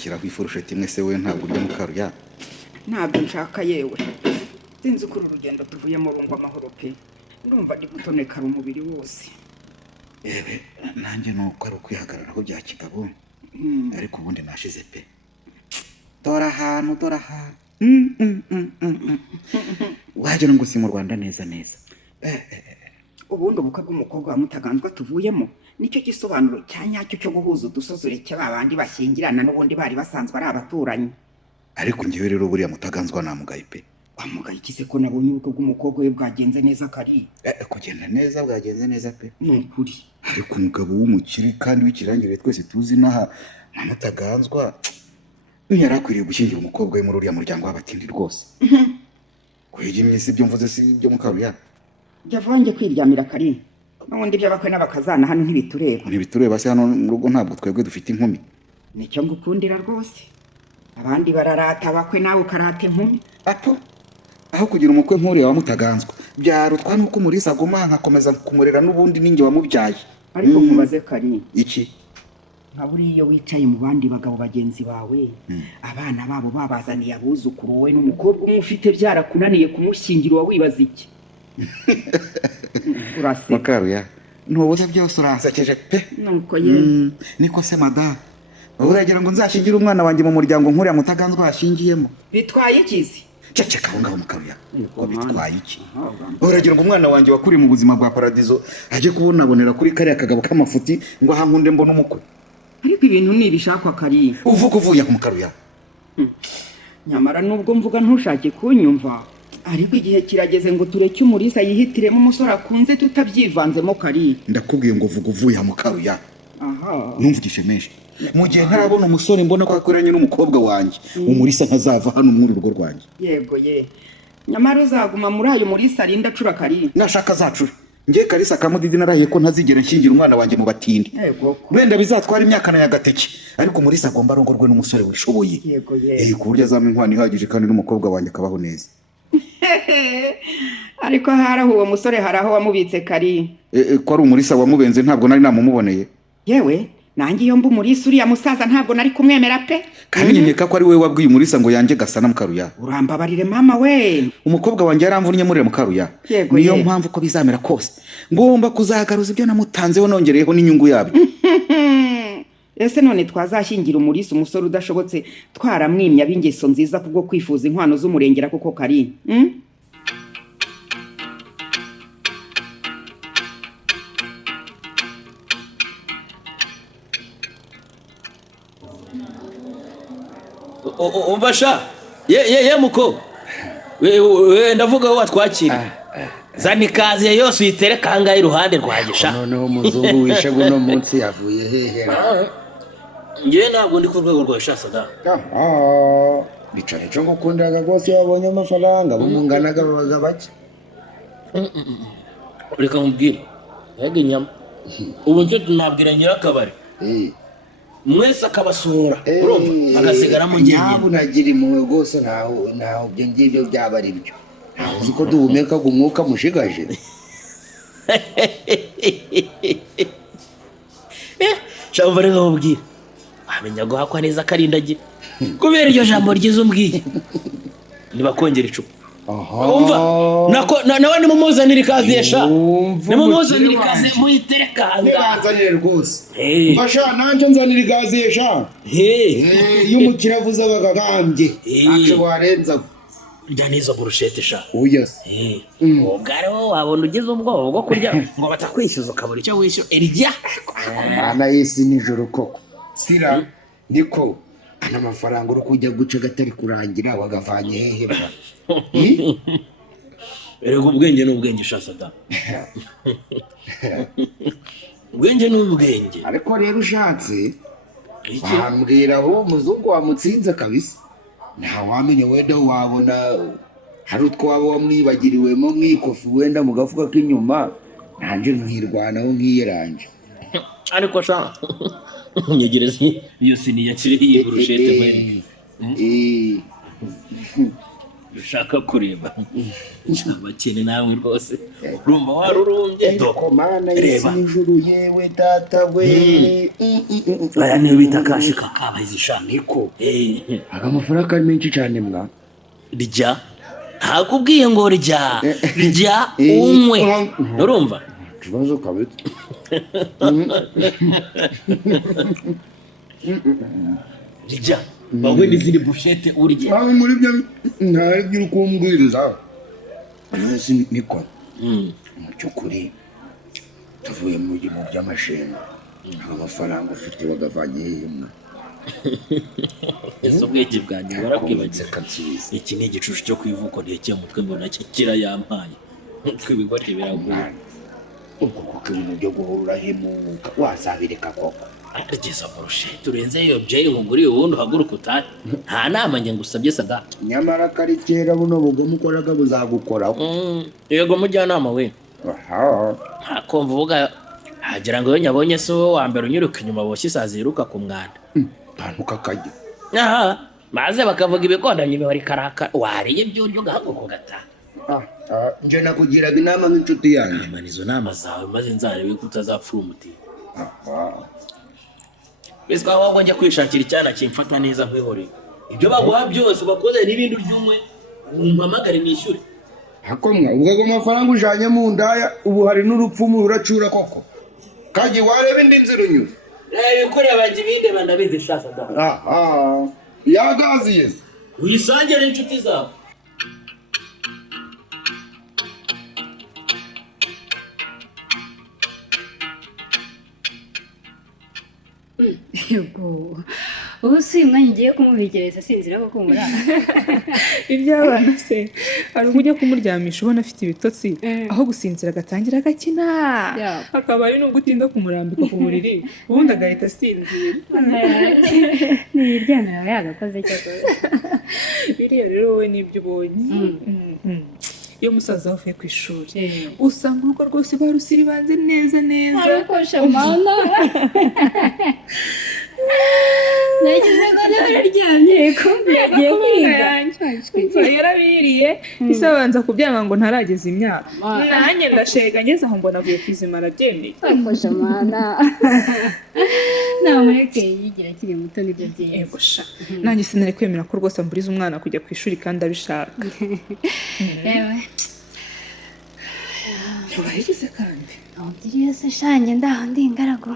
ngashyiraho ifurusheti imwe se we ntabwo urya mukaruya. ntabwo nshaka yewe sinzi ko uru rugendo tuvuyemo rungwa amahoro pe ndumva ndi gutonekara umubiri wose. Ebe nanjye nuko ari ukwihagararaho bya kigabo ariko ubundi nashize pe. Dora ahantu wagira ngo si mu Rwanda neza neza. Ubundi ubukwe bw'umukobwa wa Mutaganzwa tuvuyemo nicyo gisobanuro cya nyacyo cyo guhuza udusozoreke babandi bashyingirana n'ubundi bari basanzwe ari abaturanyi. Ariko ngewe rero buriya Mutaganzwa namugaye pe. Wamugaye ikise ko nabonye ubukwe bw'umukobwa we bwagenze neza kari. Kugenda neza bwagenze neza pe. Nukuri. Ariko umugabo w'umukire kandi w'ikirangire twese tuzi naha Mutaganzwa yarakwiriye gushyingira umukobwa we muri uriya muryango w'abatindi rwose. Kwiga imyisi byo mvuze si byo mukaruya. Javange kwiryamira kari. N'ubundi by'abakwe n'abakazana hano ntibitureba. Ntibitureba se hano mu rugo ntabwo twebwe dufite inkumi. Nicyo ngukundira rwose. Abandi bararata bakwe nawe ukarata inkumi. Aho kugira umukwe nk'uriya wa Mutaganzwa byarutwa nuko Umulisa aguma nkakomeza kumurera n'ubundi ninjye wamubyaye. Ariko nkubaze kari. Iki? Nka buriya wicaye mu bandi bagabo bagenzi bawe abana babo babazaniye abuzukuru wowe n'umukobwa umwe ufite byarakunaniye kumushyingira wa wibaza iki? Urase Makaruya ntubuze byose uransekeje pe. Nuko ye niko se mada uragira ngo nzashyingire umwana wanjye mu muryango nk'uriya Mutaganzwa yashingiyemo. Bitwaye ikizi? Ceceka ngaho Makaruya. Ko bitwaye iki? Uragira ngo umwana wanjye wakuri mu buzima bwa paradizo aje kubonabonera kuri kariya kagabo k'amafuti ngo ahankunde mbona umukwe. Ariko ibintu nibishakwa kari. Uvuga uvuye ku Makaruya. Nyamara nubwo mvuga ntushake kunyumva ariko igihe kirageze ngo tureke Umulisa yihitiremo umusore akunze tutabyivanzemo kari. Ndakubwiye ngo uvuga uvuye mu Makaruya. Aha. Numvugishe menshi. Mu gihe ntarabona umusore mbona ko akoranye n'umukobwa wanjye Umulisa ntazava hano muri urugo rwanjye. Yego ye. Nyamara uzaguma muri ayo Umulisa arinda acura kari. Nashaka zacura. Ngiye Kalisa Kamudidi narahiye ko ntazigera nshingira umwana wanjye mu batindi. Yego. Wenda bizatwara imyaka na yagateke ariko Umulisa agomba arongorwe n'umusore wishoboye. Yego ye. Ku buryo azama inkwano ihagije kandi n'umukobwa wanjye akabaho neza. Ariko haraho uwo musore haraho wamubitse kari. Ko ari Umulisa wamubenze ntabwo nari namumuboneye. Yewe nanjye iyo mba Umulisa uriya musaza ntabwo nari kumwemera pe. Kandi nyeka ko ari we wabwiye Umulisa ngo yanjye gasa na Mukaruya. Urambabarire mama we. Umukobwa wanjye yaramvunye muri Mukaruya. Yego, niyo mpamvu ko bizamera kose ngomba kuzagaruza ibyo namutanzeho nongereyeho n'inyungu yabyo. Ese none twazashyingira Umulisa umusore udashobotse twaramwimya b'ingeso nziza kubwo kwifuza inkwano z'umurengera kuko kari. Umbasha ye muko we ndavuga wa twakira zani kazi yose uyitereka hanga iruhande rwagisha noneho muzungu wishe guno munsi yavuye hehe ngiye ntabwo ndi ku rwego rwa shasada bicare cyo gukundiraga rwose yabonye amafaranga bumunganaga babaga bake reka mubwire yega inyama ubu nje tunabwira nyirakabari mwese akabasura urumva agasigaramo ngiye ntabwo nagira impuhwe rwose ntaho ibyo ngibyo byaba ari byo uzi ko duhumeka umwuka mushigaje shamva reka mubwire wamenya guhakwa neza akarindagira kubera iryo jambo ryiza umbwiye ntibakongera icupa umva nawe nimumuzanire ikaze yesha nimumuzanire ikaze muyitereka ntibanzanire rwose mfasha nanjye nzanire ikaze yesha iyo umukire avuze bagagambye ntacyo warenzaho rya n'izo burushete sha uyase ubware wowe wabona ugize ubwoba bwo kurya ngo batakwishyuza ukabura icyo wishyura erya mana y'isi nijoro koko sira niko n'amafaranga uri kujya guca gatari kurangira wagavanye hehe ba erega ubwenge n'ubwenge shasada ubwenge n'ubwenge ariko rero ushatse wambwira aho umuzungu wamutsinze kabisa nta wamenye wenda wabona hari utwo waba wamwibagiriwemo mwikofi wenda mu gafuka k'inyuma nanjye nkirwanaho nkiyeranje ariko sha nyegereza iyo siniyakire iyi burushete mwene ushaka kureba abakene nawe rwose urumva warurumbye ariko mana Reba. y'isi n'ijuru yewe data we aya niyo bita kashi kakabahizi sha niko Eh, aga amafaranga ari menshi cyane mwa rya ntakubwiye ngo rya unywe urumva ikibazo kabisa rya wowe n'izindi bushete urya aho muri byo ntabyo uri kumbwiriza nasi niko mu by'ukuri tuvuye mu by'amashenga amafaranga ufite bagavanye hemwe ese ubwenge bwanjye yarakwibagize warakwibagiwe kabisa iki ni igicucu cyo ku ivuko ntiyakiye umutwe mbona cyo kirayampaye twibigori biraguye ubwo kuko ibintu byo guhura hemuka wazabireka koko arigeza mu rushete urenze iyo byeyi umuguri ubundi uhaguruka utahe nta nama njye ngusabye sadaka nyamara kari kera buno bugome ukoraga buzagukoraho yego mujyanama we aha ntakumva uvuga hagira ngo iyo nyabonye si wowe wa mbere unyiruka inyuma boshye isazi yiruka ku mwanda kantu kakajya aha maze bakavuga ibikondanye bihora karakara wariye by'uryo ugahaguruka ugataha nje nakugiraga inama nk'inshuti yanjye nyamara izo nama zawe maze nzarebe ko utazapfura umutima mbese ko ahubwo njya kwishakira icyana kimfata neza nkwihoreye ibyo baguha byose ubakoze n'ibindi uryumwe umpamagare mwishyure hakomwa ubwo ago mafaranga ujanye mu ndaya ubu hari n'urupfumu uracura koko kaje wareba indi nzira unyura ibikorera bajya ibindi bandabizi shasa da yagaziye se uyisangire inshuti zawe yego ubu si umwanya ugiye kumubigereza sinzira ko kumura iby'abana se hari ubwo ujya kumuryamisha ubona afite ibitotsi aho gusinzira agatangira agakina hakaba hari n'ubwo utinda kumurambika ku buriri ubundi agahita asinzira ntiyiryamira aba yagakoze cyangwa biriya rero wowe n'ibyo ubonye iyo musaza we avuye ku ishuri usanga urugo rwose barusiribanze neza neza ariko shamana nagize ngo niba yararyamye kumbi yagiye kwiga yarabiriye ise abanza kubyanga ngo ntarageza imyaka nanjye ndashega ngeze aho mbona avuye kwizima arabyemeye ariko shamana namureke yigira akiri muto nibyo byiza yego sha nanjye sinari kwemera ko rwose amburiza umwana kujya ku ishuri kandi abishaka yewe ntibayigize kandi ntugiriye se shange ndaho ndi ingaragu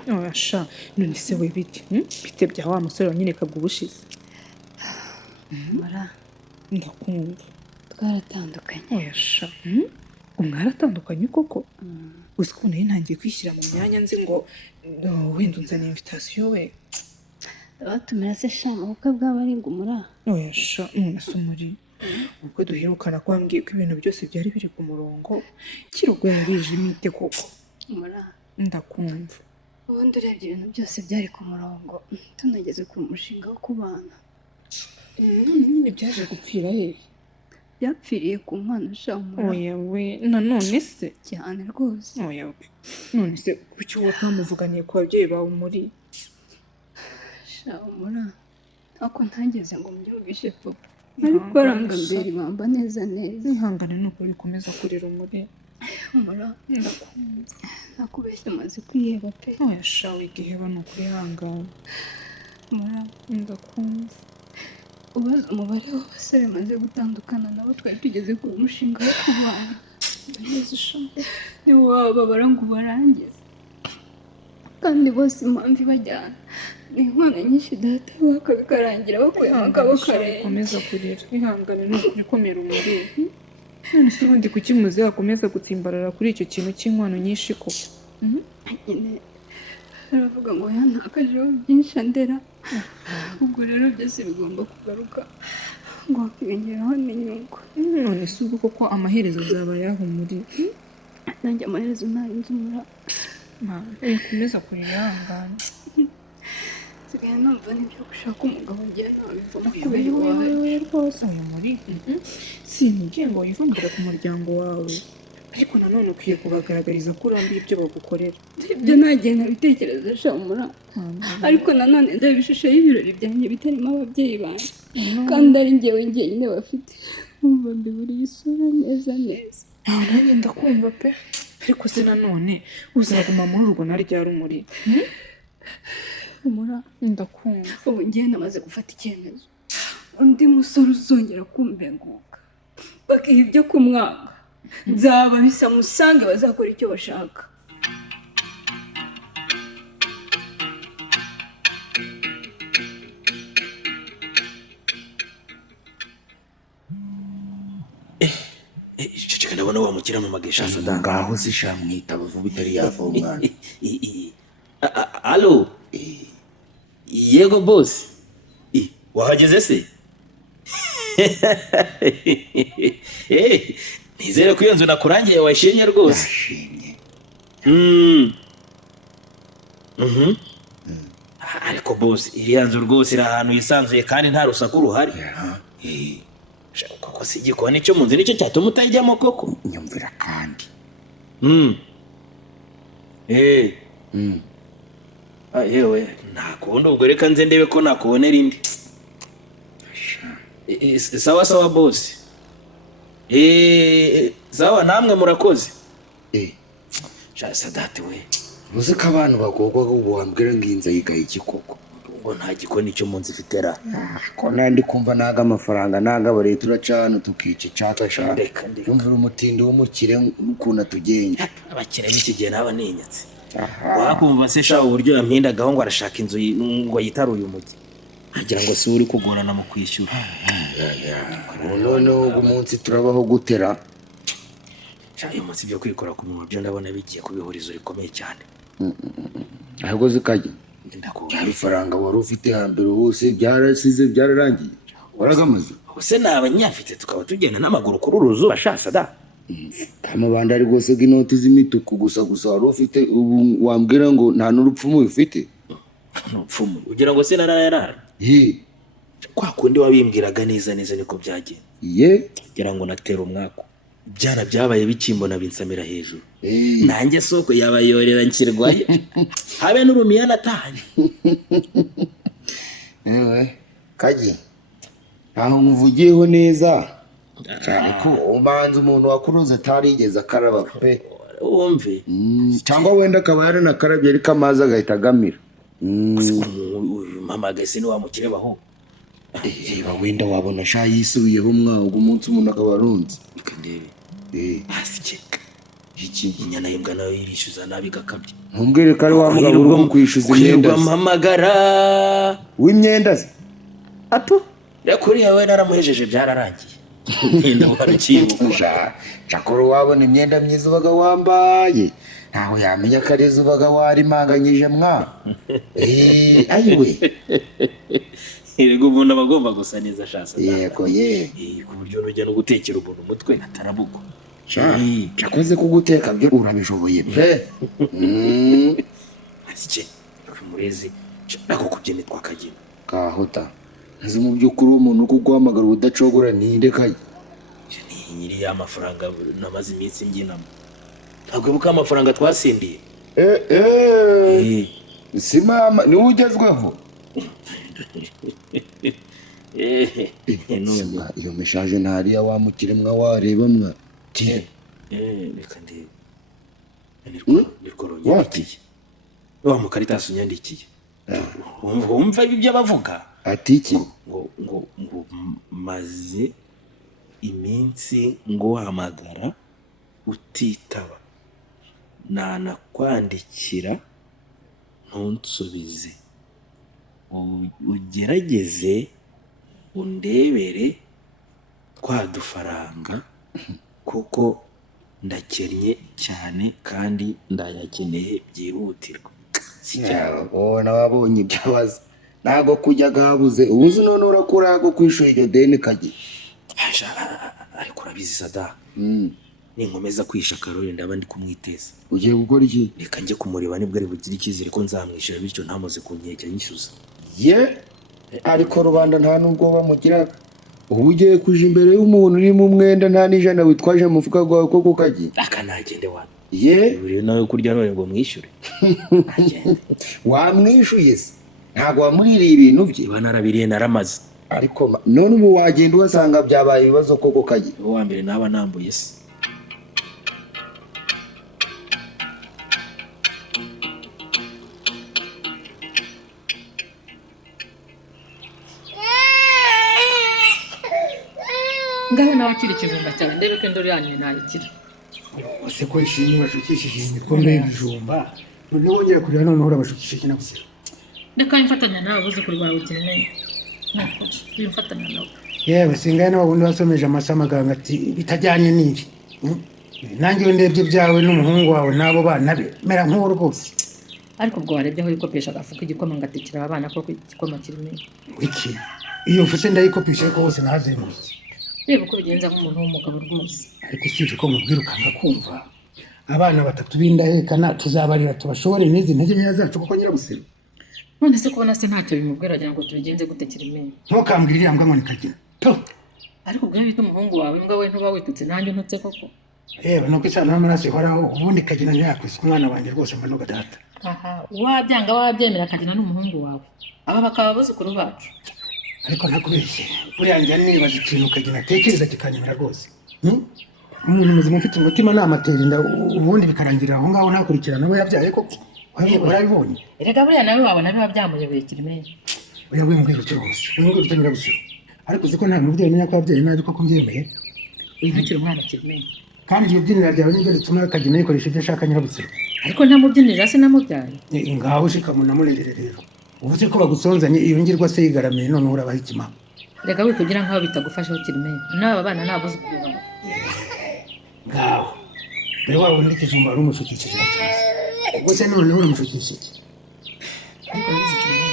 sha none se we bite bite bya wa musore wanyerekaga ubushize mura ndakumva twaratandukanye oya sha mwaratandukanye koko uzi ko nayo ntangiye kwishyira mu myanya nzi ngo wenda unzana invitasiyo we batumira se sha ubukwe bwaba ari ngumura oya sha none se umuri ubwo duherukana ko wambwiye ko ibintu byose byari biri ku murongo kirubwo yabije imite koko mura ndakumva ubundi urebye ibintu byose byari ku murongo tunageze ku mushinga wo kubana none nyine byaje gupfira hehe byapfiriye ku mwana shamura oya we nanone se cyane rwose oya we none se kuki wowe utamuvuganiye ku babyeyi bawe muri shamura ako ntageze ngo mbyumvishe papa ariko aranga mbere bamba neza neza ihangane nuko bikomeza kurira umuri mura nakubeshya amaze kwiheba pe oya sha wigiheba ni ukurihangana mura ndakumva ubaza umubare w'abasore bamaze gutandukana nabo twari tugeze ku mushinga wo kubana neza sha ntiwababara ngo ubarangize kandi bose impamvu ibajyana ni inkwano nyinshi data bakabikarangira bakuyemo akaboko arenge ukomeza kurira ihangane ni ukurikomera umuri none se ubundi kuki muze yakomeza gutsimbarara kuri icyo kintu cy'inkwano nyinshi koko nyine aravuga ngo yantakajeho byinshi andera ubwo rero byose bigomba kugaruka ngo hakiyongeraho n'inyungu none se ubwo koko amaherezo azaba ayaho muri nanjye amaherezo ntari nzumura ukomeza kurira ihangane nsigaye numva n'ibyo gushaka umugabo ngiye nabivamo kubera kubera iwawe iwawe rwose uyu muri sinigeye ngo wivumvire ku muryango wawe ariko nanone ukwiye kubagaragariza ko urambiye ibyo bagukorera ibyo nagiye nkabitekereza shamura ariko nanone ndeba ishusho y'ibirori byanjye bitarimo ababyeyi banjye kandi ari njyewe njyenyine bafite kumva mbiburiye isura neza neza. nanjye ndakumva pe ariko se nanone uzaguma muri urwo na rya rumuri. Humura, Ndakumva. ubu ngiye namaze gufata icyemezo. Undi musore uzongera kumbenguka bakiha ibyo kumwanga, nzaba bisa musange bazakora icyo bashaka. ceceka ndabona wamukira mu magesha Sada. ngaho se sha mwitaba vuba itari yava umwana. Alo. Yego boss. Wahageze se? Nizere ko iyo nzu nakurangiye washimye rwose. Yashimye. Ariko boss, iriya nzu rwose iri ahantu yisanzuye kandi nta rusaku ruhari. Koko si igikoni cyo mu nzu nicyo cyatuma utajyamo koko. Nyumvira kandi. Yewe nakundi ubwo reka nze ndebe ko nakubonera indi. Sawa sawa boss. Sawa namwe murakoze. Sadati we. Uzi ko abantu bagorwa ubu wambwira ngo inza yigaye ikikoko. Ubwo nta gikoni cyo mu nzu ifite ra. Ko nandi kumva naga amafaranga naga bare turacana tukica cyaka sha. Ndeka. Yumvira umutindi w'umukire ukuna tugenje. Abakire b'iki gihe naba ninyatse. Wakumva se sha uburyo yampindagaho ngo arashaka inzu ngo yitaruye umujyi. Agira ngo si uri kugorana mu kwishyura. None ubu munsi turabaho gutera. Uyu munsi byo kwikora ku muntu byo ndabona bigiye kubihurizo rikomeye cyane. Ahubwo zikaje. Ndakubwira Ifaranga wari ufite hambere hose byarasize byararangiye. Waragamaze. Ubuse nabanyafite tukaba tugenda n'amaguru kuri uruzuba shasa da. Amabanda ari gose bw'inoti z'imituku gusa wari ufite ubu wambwira ngo nta n'urupfumu ufite. N'upfumu ugira ngo se nararara. Kwa kundi wabimbwiraga neza niko byagiye. Kugira ngo natera umwako. Byana byabaye bikimbona binsamira hejuru. Nanjye soko yabayorera nkirwaye. Habe n'urumiya natanye. Kaji. Aho muvugiyeho neza. Cyane ko umanze umuntu wakuruze atarigeze akaraba pe. Wumve. Cyangwa wenda akaba yaranakarabye ariko amazi agahita agamira. Mama gase ni wamukire baho. Reba wenda wabona sha yisubiyeho umwaka umunsi umuntu akaba arunze. Ikandebe. Afike. Iki inyana y'imbwa nayo yirishuza nabi gakabye. Ntumbwire ko ari wa mugabo uri mu kwishyuza imyenda. Mpamagara. W'imyenda se? Ato. Yakuriye we naramuhejeje byararangiye. Ntinda ukarukibuka. Cyakora wabona imyenda myiza ubaga wambaye. Ntaho yamenya ko ari ubaga warimanganyije mwa. Ayiwe. Yego umuntu abagomba gusa neza shasa. Yego ku buryo nujya no gutekera umuntu umutwe atarabugo. Cyakoze kuguteka byo urabishoboye pe. Asike kumurezi nako kubyene twakagina. Kahota. Nzi mu byukuri umuntu kuguhamagara udacogora ninde kayi. Ni nyiri ya mafaranga namaze iminsi nginamo. Ntabwo buka amafaranga twasimbiye. Simama ni ugezweho. Iyo meshaje ntari ya wamukire mwa wareba mwa. Reka ndi. Nikoro nyandikiye. Wa mukaritasi unyandikiye. Wumva ibyo bavuga? Ati iki? Ngo maze iminsi ngo hamagara utitaba. Nanakwandikira ntunsubize. Ugerageze undebere kwa dufaranga kuko ndakennye cyane kandi ndayakeneye byihutirwa. Ubona wabonye ibyabaza ntago kujya gabuze ubuzi none urakura ko kwishura iryo deni kagiye. Ariko urabizi Sada. Ninkomeza kwisha Karoli ndaba ndi kumwiteza. Ugiye gukora iki? Reka njye kumureba nibwo ari bugire ikizere ko nzamwishyura bityo ntamaze kunyekera nyishyuza. Ariko rubanda nta nubwo bamugira. Ubu ugiye kuja imbere y'umuntu uri mu mwenda nta n'ijana witwaje mu mufuka gwawe ko kukagiye. Akanagende wana. Buri nawe kurya none ngo mwishyure. Wamwishuye se? Ntago wamuririye ibintu bye. Iba narabiriye naramaze. ariko none ubu wagenda ugasanga byabaye ibibazo koko Kagi. uwa mbere naba nambuye se. ngaho nawe akiri ikijumba cyawe ndebe ko indoro yanyu nayikira. ese ko ishimwe bashukishije imikombe y'ibijumba none wongera kureba noneho urabashukisha ikinabuzima. Reka mfatanya nawe abuzukuru bawe ukeneye. Mfatanya nawe. yewe singaye n'ababundi basomeje amasamaganga ati bitajyanye n'ibi. nanjye iyo ndebye ibyawe n'umuhungu wawe n'abo bana be mera nk'uwo rwose. Ariko ubwo warebye aho yikopesha agafu k'igikoma ngatekera abana ko igikoma kirimo. iki iyo mfuse ndayikopisha ariko hose nahazengurutse. Reba uko bigenza nk'umuntu w'umugabo rwose. ariko usibye ko mubwira ukanga kumva abana batatu b'indahekana tuzabarira tubashobore n'izi ntege nkeya zacu kuko nyirabusere. None se kubona se ntacyo bimubwira agira ngo tubigenze gute kirimo. ntukambwire iriya mbwa ngo nikagira to. Ariko ubwo bita umuhungu wawe imbwa we ntuba witutse nanjye ntutse koko. yewe nuko isano n'amaraso ihoraho ubundi kagira ntiyakwise umwana wanjye rwose mbanuga data. Aha wabyanga wabyemera akagina n'umuhungu wawe. Aba bakaba abuzukuru bacu. ariko ntakubeshye buriya njya nibaza ikintu kagira atekereza kikanyemera rwose. umuntu muzima ufite umutima namatera inda ubundi bikarangirira aho ngaho ntakurikirana abo yabyaye koko urabibonye. Erega buriya nawe wabona biba byamuyobeye kirimo. oya wimbwira utyo hose wimbwira utyo nyirabusiro ariko uzi ko nta mubyeyi umenya ko ababyeyi nabi koko mbyemeye. Wihukira umwana kirimo. kandi iyo byinira ryawe nibyo bituma kagira yikoresha ibyo ashaka nyirabusiro. Ariko ntamubyinira se namubyaye. ngaho shikamo namurerere rero ubu se ko bagusonzanye iyo ngirwa se yigaramiye none urabaha ikima. Rega wikugira nkaho bitagufashaho kirimo. N'aba bana nabuzukuru bawe. ngaho rero waba undi kijumba ari umushukishije cyane ubwo se none uramushukishije. Ariko nizi kirimo.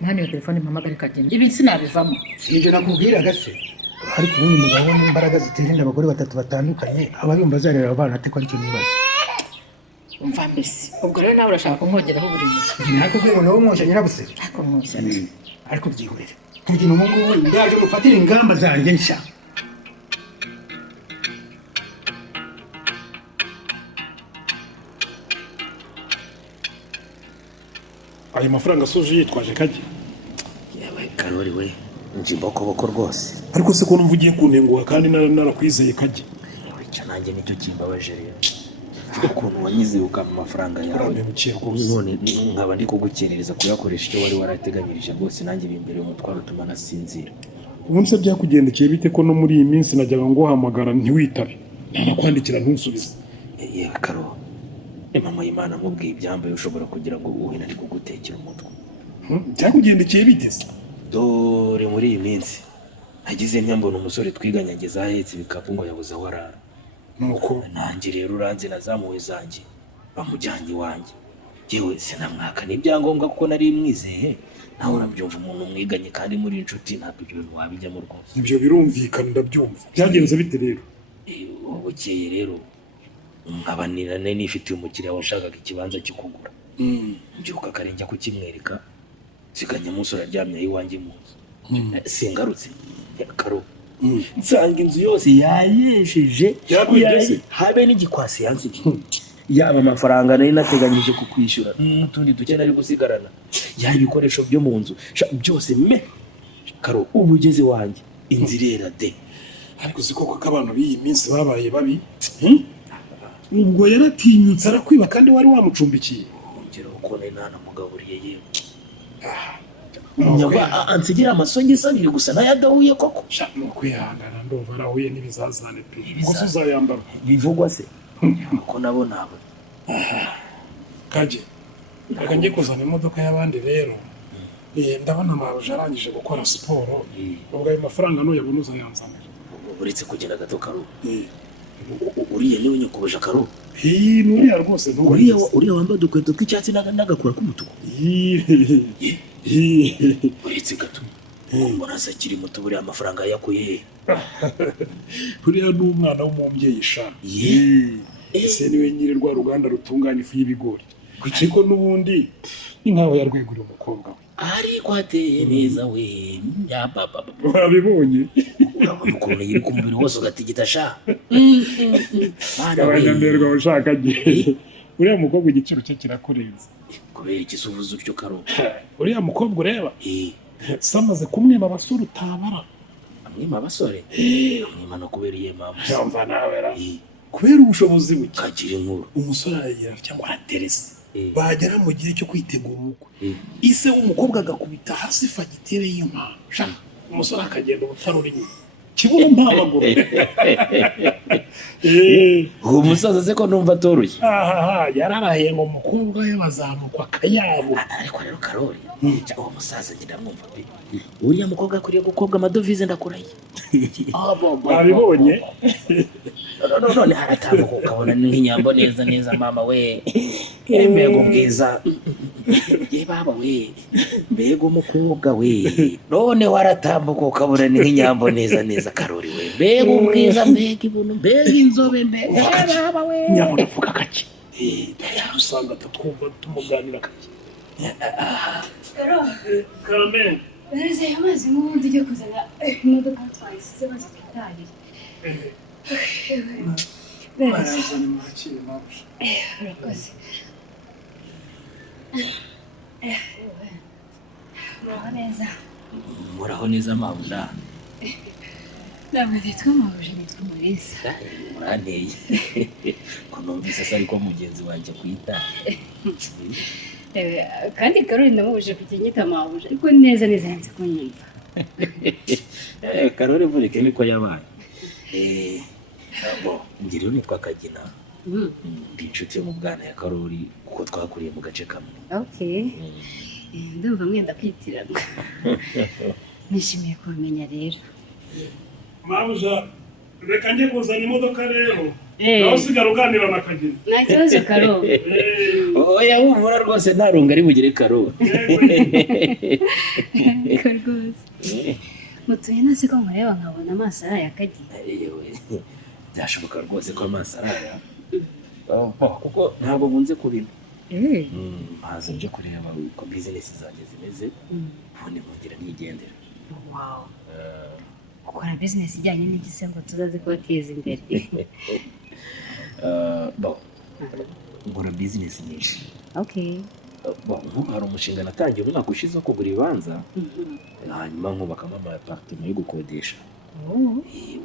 Nani yo telefone mpamagara ikagenda. Ibi sinabivamo. ibyo nakubwiraga se ariko ubundi mugabo n'imbaraga zitera inda abagore batatu batandukanye aba yumva azarera abana ate ko aricyo nibaza. Umva mbese ubwo rero nawe urashaka kumwongeraho uburinzi. nakubwiye ngo nawe umwoshya nyirabusire Ariko mwose ariko byihorere kugira umuhungu we ndaje gufatira ingamba zanjye nshya. ayo mafaranga asoje yitwaje Kagi. yewe Karori we njibokoboko rwose. ariko se ko numva ugiye kuntenguha kandi narakwizeye Kagi. icyo nanjye nicyo kimbabaje rero ukuntu wanyizeye ukampa amafaranga yawe none nkaba ndi kugukerereza kuyakoresha icyo wari warateganyirije rwose nanjye imbere y'umutwaro utuma nasinzira. ubundi se byakugendekeye bite ko no muri iyi minsi najyaga nguhamagara ntiwitabe nanakwandikira ntusubize. yewe Karo mama y'Imana mubwiye ibyambaye ushobora kugira ngo uhe nari kugutekera umutwe. byakugendekeye bite se? dore muri iyi minsi nagize mbona umusore twiganye ageze ahetse ibikapu ngo yabuze aho arara. nuko nanjye rero uranze nazamuwe zanjye bamujyanye iwanjye. yewe sinamwaka n'ibyangombwa kuko nari mwizeye nawe urabyumva umuntu mwiganye kandi muri inshuti ntabwo ibyo bintu wabijyamo rwose. ibyo birumvikana ndabyumva. byagenze bite rero? bukeye rero nkabanirane nifitiye umukiriya washakaga ikibanza cyo kugura. mbyuka kare njya kukimwereka nsiganye umusore aryamye iwanjye mu nzu. singarutse Karo nsanga inzu yose yayesheje habe n'igikwasi yansigiye. yaba amafaranga nari nateganyije kukwishyura n'utundi duke nari gusigarana yaba ibikoresho byo mu nzu byose Karo ubu ugeze wanjye inzu irera de. ariko uzi koko ko abantu b'iyi minsi babaye babi. ubwo yaratinyutse arakwiba kandi wari wamucumbikiye. ongera uko nari nanamugaburiye yewe nyaba ansigira amasogisi abiri gusa nayo adahuye koko. ni ukwihangana ndumva arahuye n'ibizazane pe. ubwo se uzayambara bivugwa se ko nabo nabo. Kagi reka njye kuzana imodoka y'abandi rero ndabona mabuja arangije gukora siporo. ubwo ayo mafaranga nuyabona uzayanzanira. uretse kugenda gato Karo uriya niwe nyakubasha Karo. nuriya rwose uriya wambaye udukweto tw'icyatsi n'agakora k'umutuku. uretse gato mbona se akiri muto buriya amafaranga yakuye he? uriya ni umwana w'umubyeyi sha. ese niwe nyiri rwa ruganda rutunganya ifu y'ibigori. ariko n'ubundi ni nkaho yarweguriye umukobwa we. ariko ateye neza we wabibonye? urabona ukuntu yiri ku mubiri wose ugatigita sha. abanyamerwa ushaka agiye uriya mukobwa igiciro cye kirakurenze. kubera iki se uvuze utyo Karo? uriya mukobwa ureba samaze kumwima abasore utabara. amwima abasore amwima no kubera iye mama Cyumva nawe ra. Kubera ubushobozi buke. kagira inkuru Umusore aragira cyangwa araterese. Bagera mu gihe cyo kwitegura ubukwe. Ise w'umukobwa agakubita hasi fagitire y'inka. Umusore akagenda ubutarura inyuma. Kibuno mpamaguru. uwo musaza se ko numva atoroshye. Yararahiye ngo umukobwa we bazamukwa akayabo. ariko rero Karoli uwo musaza ngira mwumva pe uriya mukobwa akwiriye gukobwa amadovize ndakurahiye. Babibonye. none haratambuka ukabona ni nk'inyambo neza neza mama we mbega ubwiza ye baba we mbega umukobwa we none waratambuka ukabona ni nk'inyambo neza neza Karoli we mbega ubwiza mbega ibintu mbega inzobe mbega baba we Nyabona avuga kake. Usanga twumva tumuganira kake. Karame. Bereze amazi nk'ubundi ujya kuzana imodoka twayisize maze twitahire. Barazana mwakire mabusha. Urakoze. Muraho neza. muraho neza mabunda Ntabwo nitwa Mabuje nitwa Mulisa. muranteye ko numvise se ariko mugenzi wanjye kwita Kandi Karoli ndamubuje kujya nyita Mabuje ariko neza neza yanze kunyumva. Karoli mvurike niko yabaye. Njye rero nitwa Kagina ndi inshuti yo mu bwana ya Karoli kuko twakuriye mu gace kamwe. Okay. Ndumva mwenda kwitirana. Nishimiye kubimenya rero. Mabusha, reka njye kuzana imodoka rero. Nawe usigara uganira na Kagina. Nta kibazo Karoli. Oya humura rwose nta runga ari bugire Karoli. Rwose. Mutuye nase ko mureba nkabona amaso ari ayakagiye. Byashoboka rwose ko amaso ari aya. Kuko ntabwo bunze kubina. Haza nje kureba uko bizinesi zanjye zimeze ubundi nkugira nigendera. Wow. Ukora business ijyanye n'igisengo tuzaze kubateza imbere. Ngora bizinesi nyinshi. Okay. Hari umushinga natangiye umwaka ushize wo kugura ibibanza hanyuma nkubakamo amapartema yo gukodesha.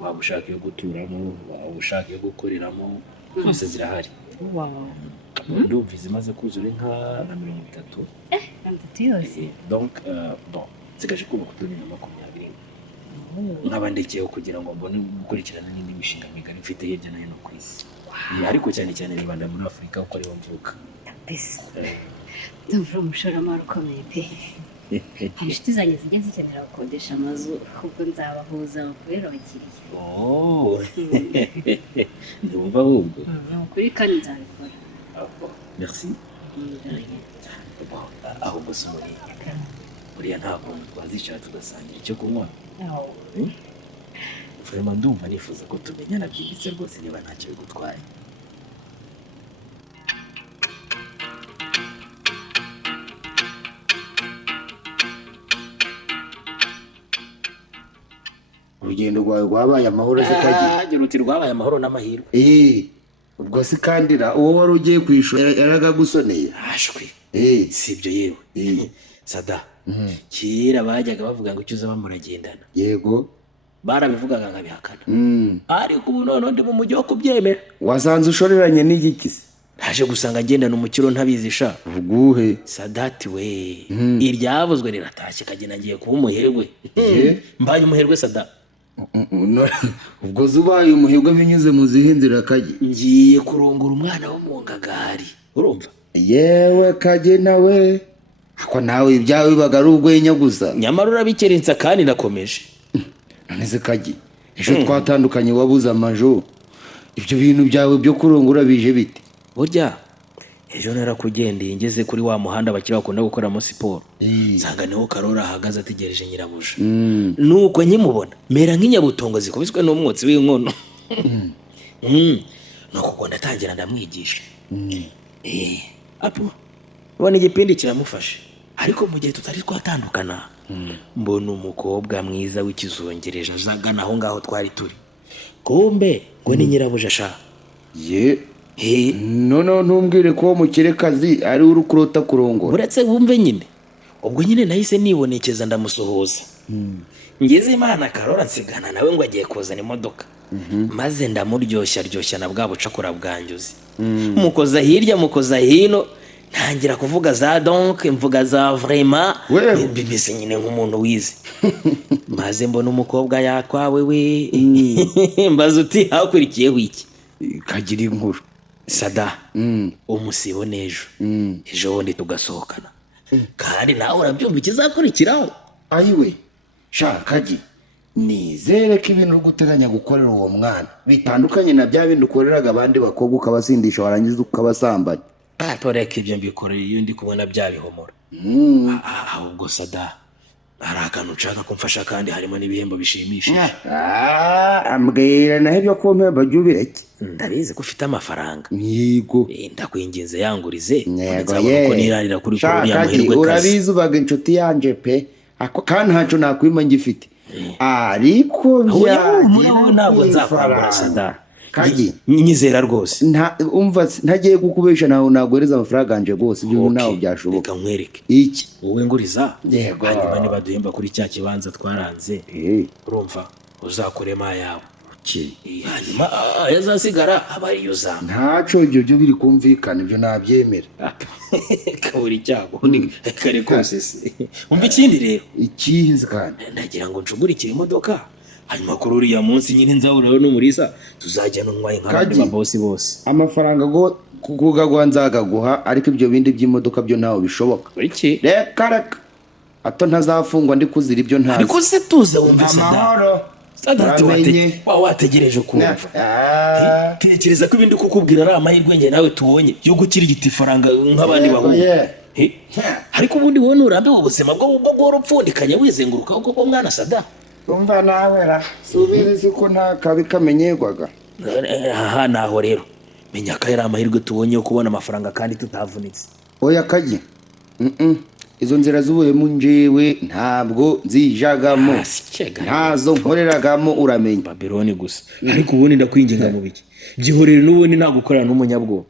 Waba ushaka iyo guturamo waba ushaka iyo gukoreramo zose zirahari. Wow. Ndumva izimaze kuzura inka na 30. Yose. Donc nsigaje kubaka utundi na 20 nk'abandekeyeho kugira ngo mbone gukurikirana n'indi mishinga migari mfite hirya no hino ku isi. Ariko cyane cyane nibanda muri Afurika kuko ariho mvuka. Ndumva umushoramari ukomeye pe. Inshuti zanjye zijya zikenera gukodesha amazu ahubwo nzabahuza bakubera abakiriya. Ndumva ahubwo. Ukuri kandi nzabikora. Merci. Ahubwo si buriya nta kuntu twazicara tugasangira icyo kunywa. Vraiment ndumva nifuza ko tumenyana byimbitse rwose niba ntacyo bigutwaye. Urugendo rwawe rwabaye amahoro se Kagina? Gira uti rwabaye amahoro n'amahirwe. Ubwo se kandira uwo wari ugiye kwishura yaragagusoneye? Ashwi. Si ibyo yewe. Sada. Kera bajyaga bavuga ngo cyuza bamuragendana. Yego. Barabivugaga nkabihakana. Ariko ubu none ndi mu mujyi wo kubyemera. Wasanze ushoreranye n'igikisi? Naje gusanga agendana umukiro ntabizisha. Uguhe Sadati we. Iryavuzwe riratashye Kagina ngiye kuba umuherwe. Mbaye umuherwe Sada. Ubwo zubaye umuherwe binyuze mu zihe nzira Kagina? Ngiye kurongora umwana wo mu ngagari. Urumva? Yewe Kagina we. Ako nawe ibyawe bibaga ari urwenya gusa. Nyamara urabikerensa kandi nakomeje. None se Kagina, ejo twatandukanye wabuze amajo. Ibyo bintu byawe byo kurongora bije bite? Burya ejo narakugendeye ngeze kuri wa muhanda bakira bakunda gukoramo siporo. Sanga niho Karora ahagaze ategereje nyirabuja. Nuko nkimubona mera nk'inyabutongo zikubiswe n'umwotsi w'inkono. Nuko ngo ndatangira ndamwigisha. Apo ubona igipindi kiramufashe ariko mu gihe tutari twatandukana mbona umukobwa mwiza w'ikizongereje azagana aho ngaho twari turi. Kumbe ngo ni nyirabuja sha. None ntumbwire ko mukirekazi ari urukurota kurongora. Uretse wumve nyine ubwo nyine nahise nibonekeza ndamusuhuza ngeze Imana Karora nsigana nawe ngo agiye kuzana imodoka maze ndamuryoshya na bwa bucakura bwanjyuzi mukoza hirya mukoza hino ntangira kuvuga za donc mvuga za vraiment bibise nyine nk'umuntu wize maze mbona umukobwa yakwawe we mbaza uti hakurikiyeho iki kagira inkuru sada umusibo n'ejo ejo bundi tugasohokana kandi nawe urabyumva ikizakurikiraho ayiwe shakagi nizere ko ibintu uri guteganya gukorera uwo mwana bitandukanye na bya bindi ukoreraga abandi bakobwa ukabasindisha warangiza ukabasambanya reka ibyo mbikoreye iyo ndi kubona byabihomora ahubwo sada hari akantu nshaka kumfasha kandi harimo n'ibihembo bishimishije ambwira naho ibyo kumpemba jya ubireke ndabizi ko ufite amafaranga yego ndakwinginze yangurize yego ko nirarira kuri uriya muherwe kazi urabizi ubaga inshuti yanjye pe kandi ntacyo nakwima ngifite ariko byagira ntabwo nzakwambura sada kaji nyizera rwose umva ntagiye gukubesha nawe naguhereza amafaranga yanje rwose ibyo nawe byashoboka reka nkwereke iki wowe nguriza yego hanyuma niba duhemba kuri cya kibanza twaranze urumva uzakuremo ayawe hanyuma yazasigara aba ariyo uzanga ntaco ibyo byo biri kumvikana ibyo nabyemera kabura icyago kare kose se umva ikindi rero ikihinze kandi ndagira ngo ncugurikire imodoka hanyuma kuri uriya munsi nyine nzahuriraho n'umurisa tuzajyana untwaye nk'abandi babosi bose amafaranga kugagwa nzagaguha ariko ibyo bindi by'imodoka byo nawe bishoboka iki reka hato ntazafungwa ndi kuzira ibyo ntazi ariko se tuze wumva amahoro sadati wategereje kumva tekereza ko ibindi kukubwira ari amahirwe njye nawe tubonye yo gukirigita ifaranga nk'abandi bahungu ariko ubundi wowe nurambiwe ubuzima bwo bworupfundikanya wizenguruka uko mwana sada umva nawe ra subizi ko nta kabi kamenyerwaga aha naho rero menya ko ari amahirwe tubonye yo kubona amafaranga kandi tutavunitse oya kaji izo nzira z'ubuhemu njyewe ntabwo nzijagamo ntazo nkoreragamo uramenya Babyloni gusa ariko ubundi ndakwinginga mu biki byihorere n'ubundi nagukorana n'umunyabwoba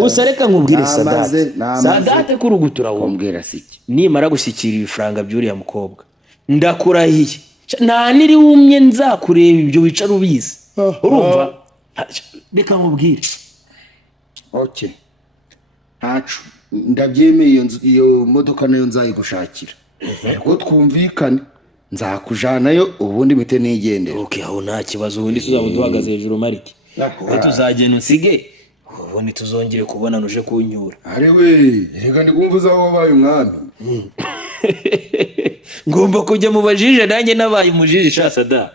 gusa reka nkubwire sadate ko urugutura wombwira siki nimara gushyikira ibifaranga by'uriya mukobwa ndakurahiye nta niri wumye nzakureba ibyo wicara ubizi urumva reka nkubwire okay ntacu ndabyemeye iyo modoka nayo nzayigushakira ariko twumvikane nzakujanayo ubundi mite nigendera okay aho nta kibazo ubundi tuzaba duhagaze hejuru marike wowe tuzagenda unsige ubundi tuzongere kubona nuje kunyura arewe reka ndikumvuza aho wabaye umwami ngomba kujya mu bajije nanjye nabaye umujije shasa da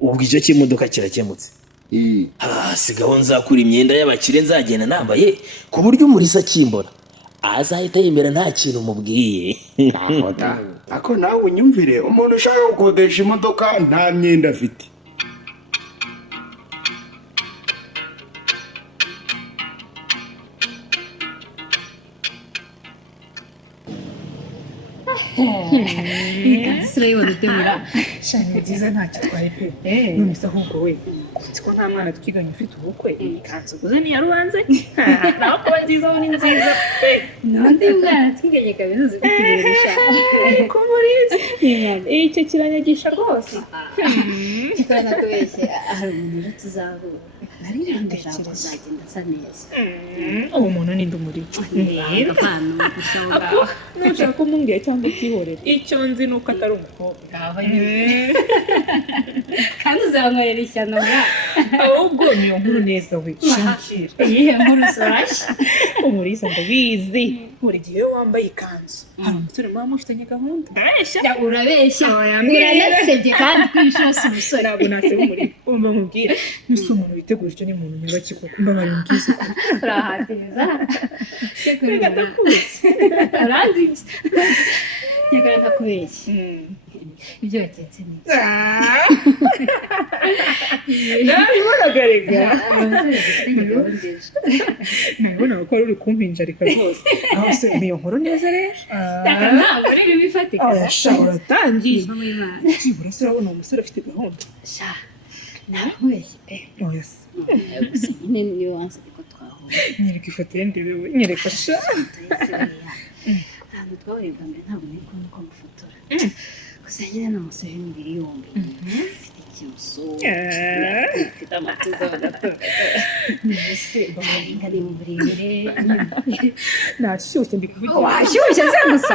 ubwo icyo cy'imodoka kirakemutse sigaho nzakura imyenda y'abakire nzagenda nambaye ku buryo umurisa akimbona azahita yemera nta kintu umubwiye ako nawe unyumvire umuntu ushaka gukodesha imodoka nta myenda afite turayibona utemura shani nziza ntacyo twari pe none se ahubwo we nzi ko nta mwana twiganye ufite ubukwe ikanzu uguze niya rubanze naho kuba nziza aho ni nziza pe n'undi mwana twiganye kaminuza ufite ibintu ushaka ko murizi icyo kiranyagisha rwose kikaba nakubeshye hari umuntu uje tuzahura ndashaka kuzagenda asa neza uwo muntu ni ndumuri nushaka kumubwira cyangwa ukihorera icyo nzi ni uko atari umukobwa kandi uzankorera ishyano mwa ahubwo niyo nkuru neza we shakira iyihe nkuru sorashye umuriza ndabizi buri gihe wambaye ikanzu hari umusore muba mufitanye gahunda urabeshya uranasebye kandi kwinshura si umusore ntabwo naseba umuriro umva nkubwira nise umuntu witegura icyo ni umuntu nyabaki kuko mbabaye mbwiza urahatiriza reka ndakuzi uranziza nyakara ntakubeshye ibyo watetse neza nabibonaga rega nabibonaga ko ari uri kumpinjarika rwose aho se niyo nkuru neza rero ntabwo ari bibi bifatika uratangiye byibura se urabona uwo musore afite gahunda nakubeshye pe oya se nyine niyo wansabye ko twahura nyereka ifoto ye ndebe we nyereka sha akabariro bwa mbere ntabwo nari kubona uko amufotora gusa nyine ni umusore w'imibiri yombi ufite ikimusura ufite amatuza bagatora mbese bamuringa ari mu burebure nashyushye mbikuvugira washyushye se gusa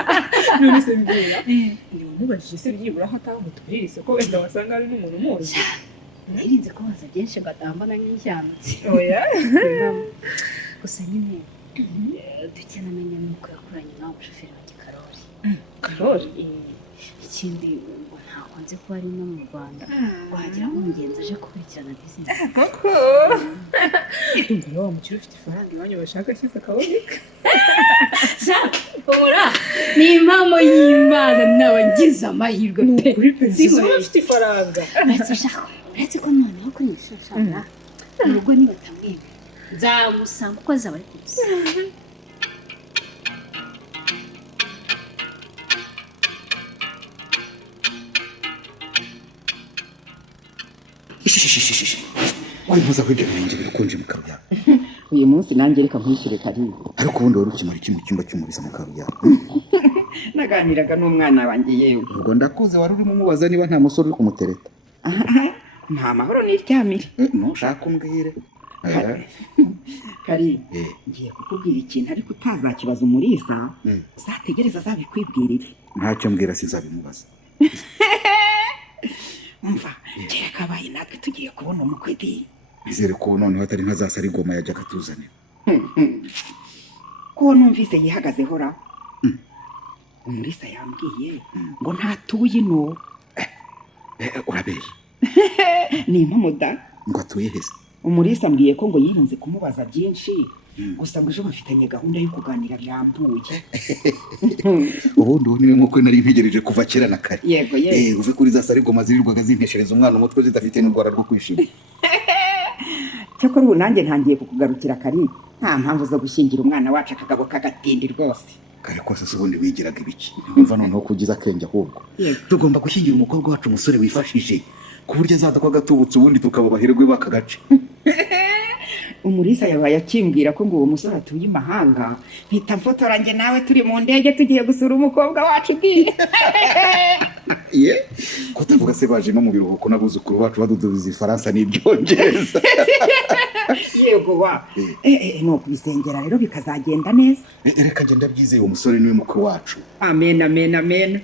none se mbwira niba umubajije se byibura aho ataha mutubwire isoko wenda wasanga hari n'umuntu umuzi nirinze kubaza byinshi ngo atambona nk'ishyamutse oya gusa nyine duke namenya nuko yakoranye nawe umushoferi wa Gikarori Karori ikindi ngo ntabwo nzi ko ari no mu Rwanda wagira ngo umugenzi aje gukurikirana bizinesi koko ngo wa mukiri ufite ifaranga iwanyu bashaka ashyize akaboneka humura ni impamo y'Imana nawe ngize amahirwe pe kuri pensiyo ufite ifaranga uretse ko noneho ko nishashana nubwo nibatamwemera nzamusanga uko azaba ari kubusa wari ko ibyo birenge birakonje mu kabyaro. uyu munsi nanjye reka nkwishyure karibu. Ariko ubundi wari ukimara iki mu cyumba cy'umuriza mu kabyaro? Naganiraga n'umwana wanjye yewe. Ubwo ndakuze wari urimo umubaza niba nta musore uri kumutereta. Nta mahoro n'iryamire. Nushaka umbwire. Kari ngiye kukubwira ikintu ariko utazakibaza umuriza uzategereza azabikwibwirire. Ntacyo mbwira sinzabimubaza. Umva kereka abaye natwe tugiye kubona umukwedi. Bizere ko noneho atari nkazasara igoma yajya katuzanira. Ko numvise yihagazeho ra. Umurisa yambwiye ngo ntatuye ino. Urabeshya. Ni impumuda. Ngo atuye hese. Umurisa ambwiye ko ngo yirinze kumubaza byinshi gusa ngo ejo bafitanye gahunda yo kuganira byambuye. Ubundi niwe nkuko nari ntegereje kuva kera na kare. Yego uve kuri za sari goma zirirwaga zinteshereza umwana umutwe zidafite n'urwara rwo kwishima. Cyakora ubu nanjye ntangiye kukugarukira kari nta mpamvu zo gushyingira umwana wacu akagabo kagatindi rwose. Kare kose se ubundi wigiraga ibiki? Umva noneho kugiza akenge ahubwo. Tugomba gushyingira umukobwa wacu umusore wifashije ku buryo azadakwa gatubutse ubundi tukababaherwe bakagace. Umurisa yabaye akimbwira ko ngo uwo musore atuye imahanga mpita mfotora njye nawe turi mu ndege tugiye gusura umukobwa wacu bwiye. Ko tavuga se baje no mu biruhuko n'abuzukuru bacu badudubiza Ifaransa n'ibyongereza. Yego wa no kubisengera rero bikazagenda neza. Reka nje ndabyizeye uwo musore niwe mukwe wacu. Amen amen amen.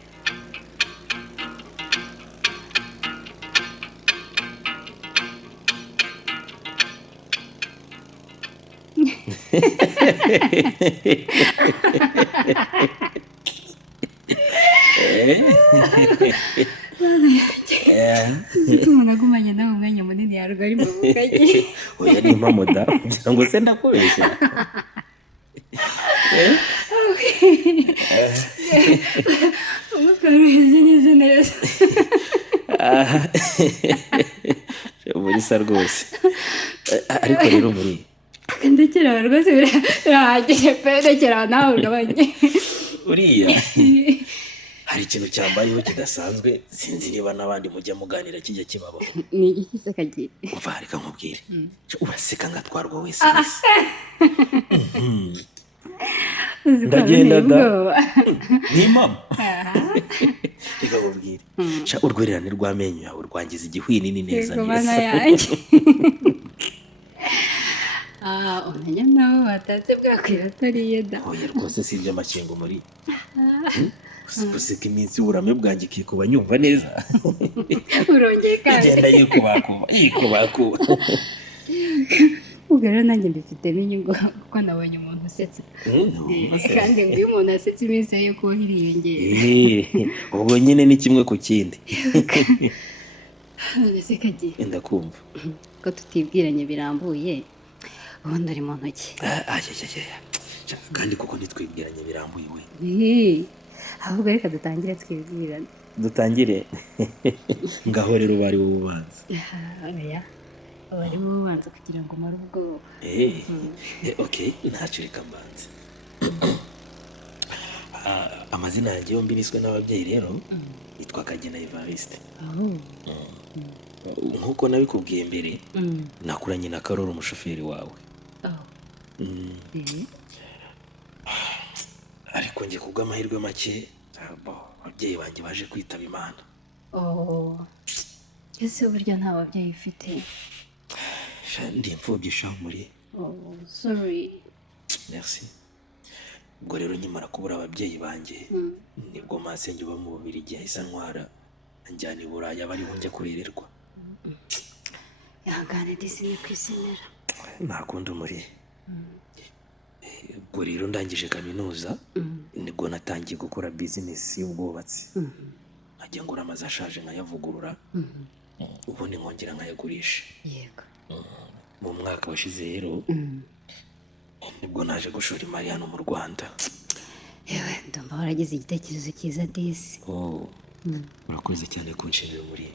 umuntu agumanye nawe umwanya munini yarwo ari mu bugage. Oya ni impamo da kugira ngo se ndakubeshya. Umutwe uruheze neza neza. Umurisa rwose. Ariko rero muri ndekera rwose birahagije pe ndekera nawe ugabanye. Uriya hari ikintu cyambayeho kidasanzwe sinzi niba n'abandi mujya muganira kijya kibabaho. Ni iki se kagiye? Umva reka nkubwire. Uraseka ngatwarwa wese. Ndagenda da. Ni mama. Reka nkubwire. Urwererane rw'amenyo yawe rwangiza igihwinini neza neza. Umenya nawe watatse bwakwira atariye da. Oya rwose si iby'amakengo muri. Guseka iminsi uburame bwanjye kikuba nyumva neza. Urongeye kandi. Igenda yikubakuba. Ubwo rero nanjye mbifitemo inyungu kuko nabonye umuntu usetsa. Kandi ngo iyo umuntu asetse iminsi ye yo kuba iriyongera. Ubwo nyine ni kimwe ku kindi. Ndetse kagiye. Ndakumva. Ko tutibwiranye birambuye. Ubundi ari mu ntoki. Kandi kuko nitwibwiranye birambuye we. Ahubwo reka dutangire twibwirane. Dutangire. Ngaho rero bari wowe ubanza. Oya. Bari wowe ubanza kugira ngo mare ubwoba. Okay, ntacyo reka mbanze. Amazina yanjye yombi niswe n'ababyeyi rero yitwa Kagena Evariste. Nkuko nabikubwiye mbere nakuranye na Karori umushoferi wawe. Ariko ariko njye kubw'amahirwe make ababyeyi banjye baje kwitaba Imana. ese burya nta babyeyi ufite? Ndi imfubyi muri. Sorry. Merci. Ubwo rero nkimara kubura ababyeyi banjye nibwo masenge uba mu Bubiligi yahise antwara anjyana i Buraya bariho njya kurererwa. Ihangane disi kwisinera. Nta kundi muri. Ubwo rero ndangije kaminuza nibwo natangiye gukora business y'ubwubatsi. Nkajya ngura amazu ashaje nkayavugurura ubundi nkongera nkayagurisha. Yego. Mu mwaka washize rero nibwo naje gushora imari hano mu Rwanda. Yewe ndumva waragize igitekerezo cyiza disi. Urakoze cyane kunshimira muri.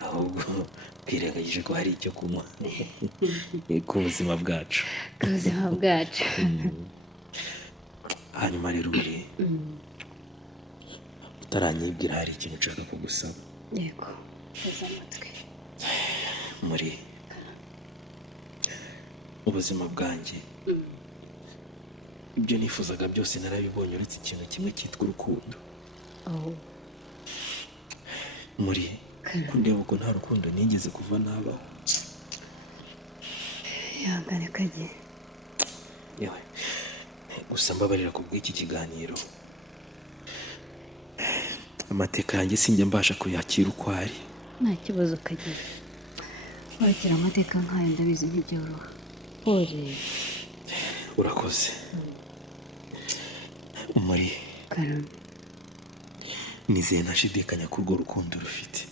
Ahubwo twirengagije ko hari icyo kunywa ku buzima bwacu. Ku buzima bwacu. Hanyuma rero muri utaranyibwira hari ikintu nshaka kugusaba. Yego. Teze amatwi. Muri ubuzima bwanjye ibyo nifuzaga byose narabibonye uretse ikintu kimwe cyitwa urukundo. Muri kundeba uko nta rukundo nigeze kuva nabaho. Ihangane Kagi. Yewe gusa mbabarira ku bw'iki kiganiro. Amateka yanjye sinjya mbasha kuyakira uko ari. Nta kibazo Kagi. Wakira amateka nk'ayo ndabizi ntibyoroha. Pole. Urakoze. Muri Karame. nizeye ntashidikanya ko urwo rukundo rufite.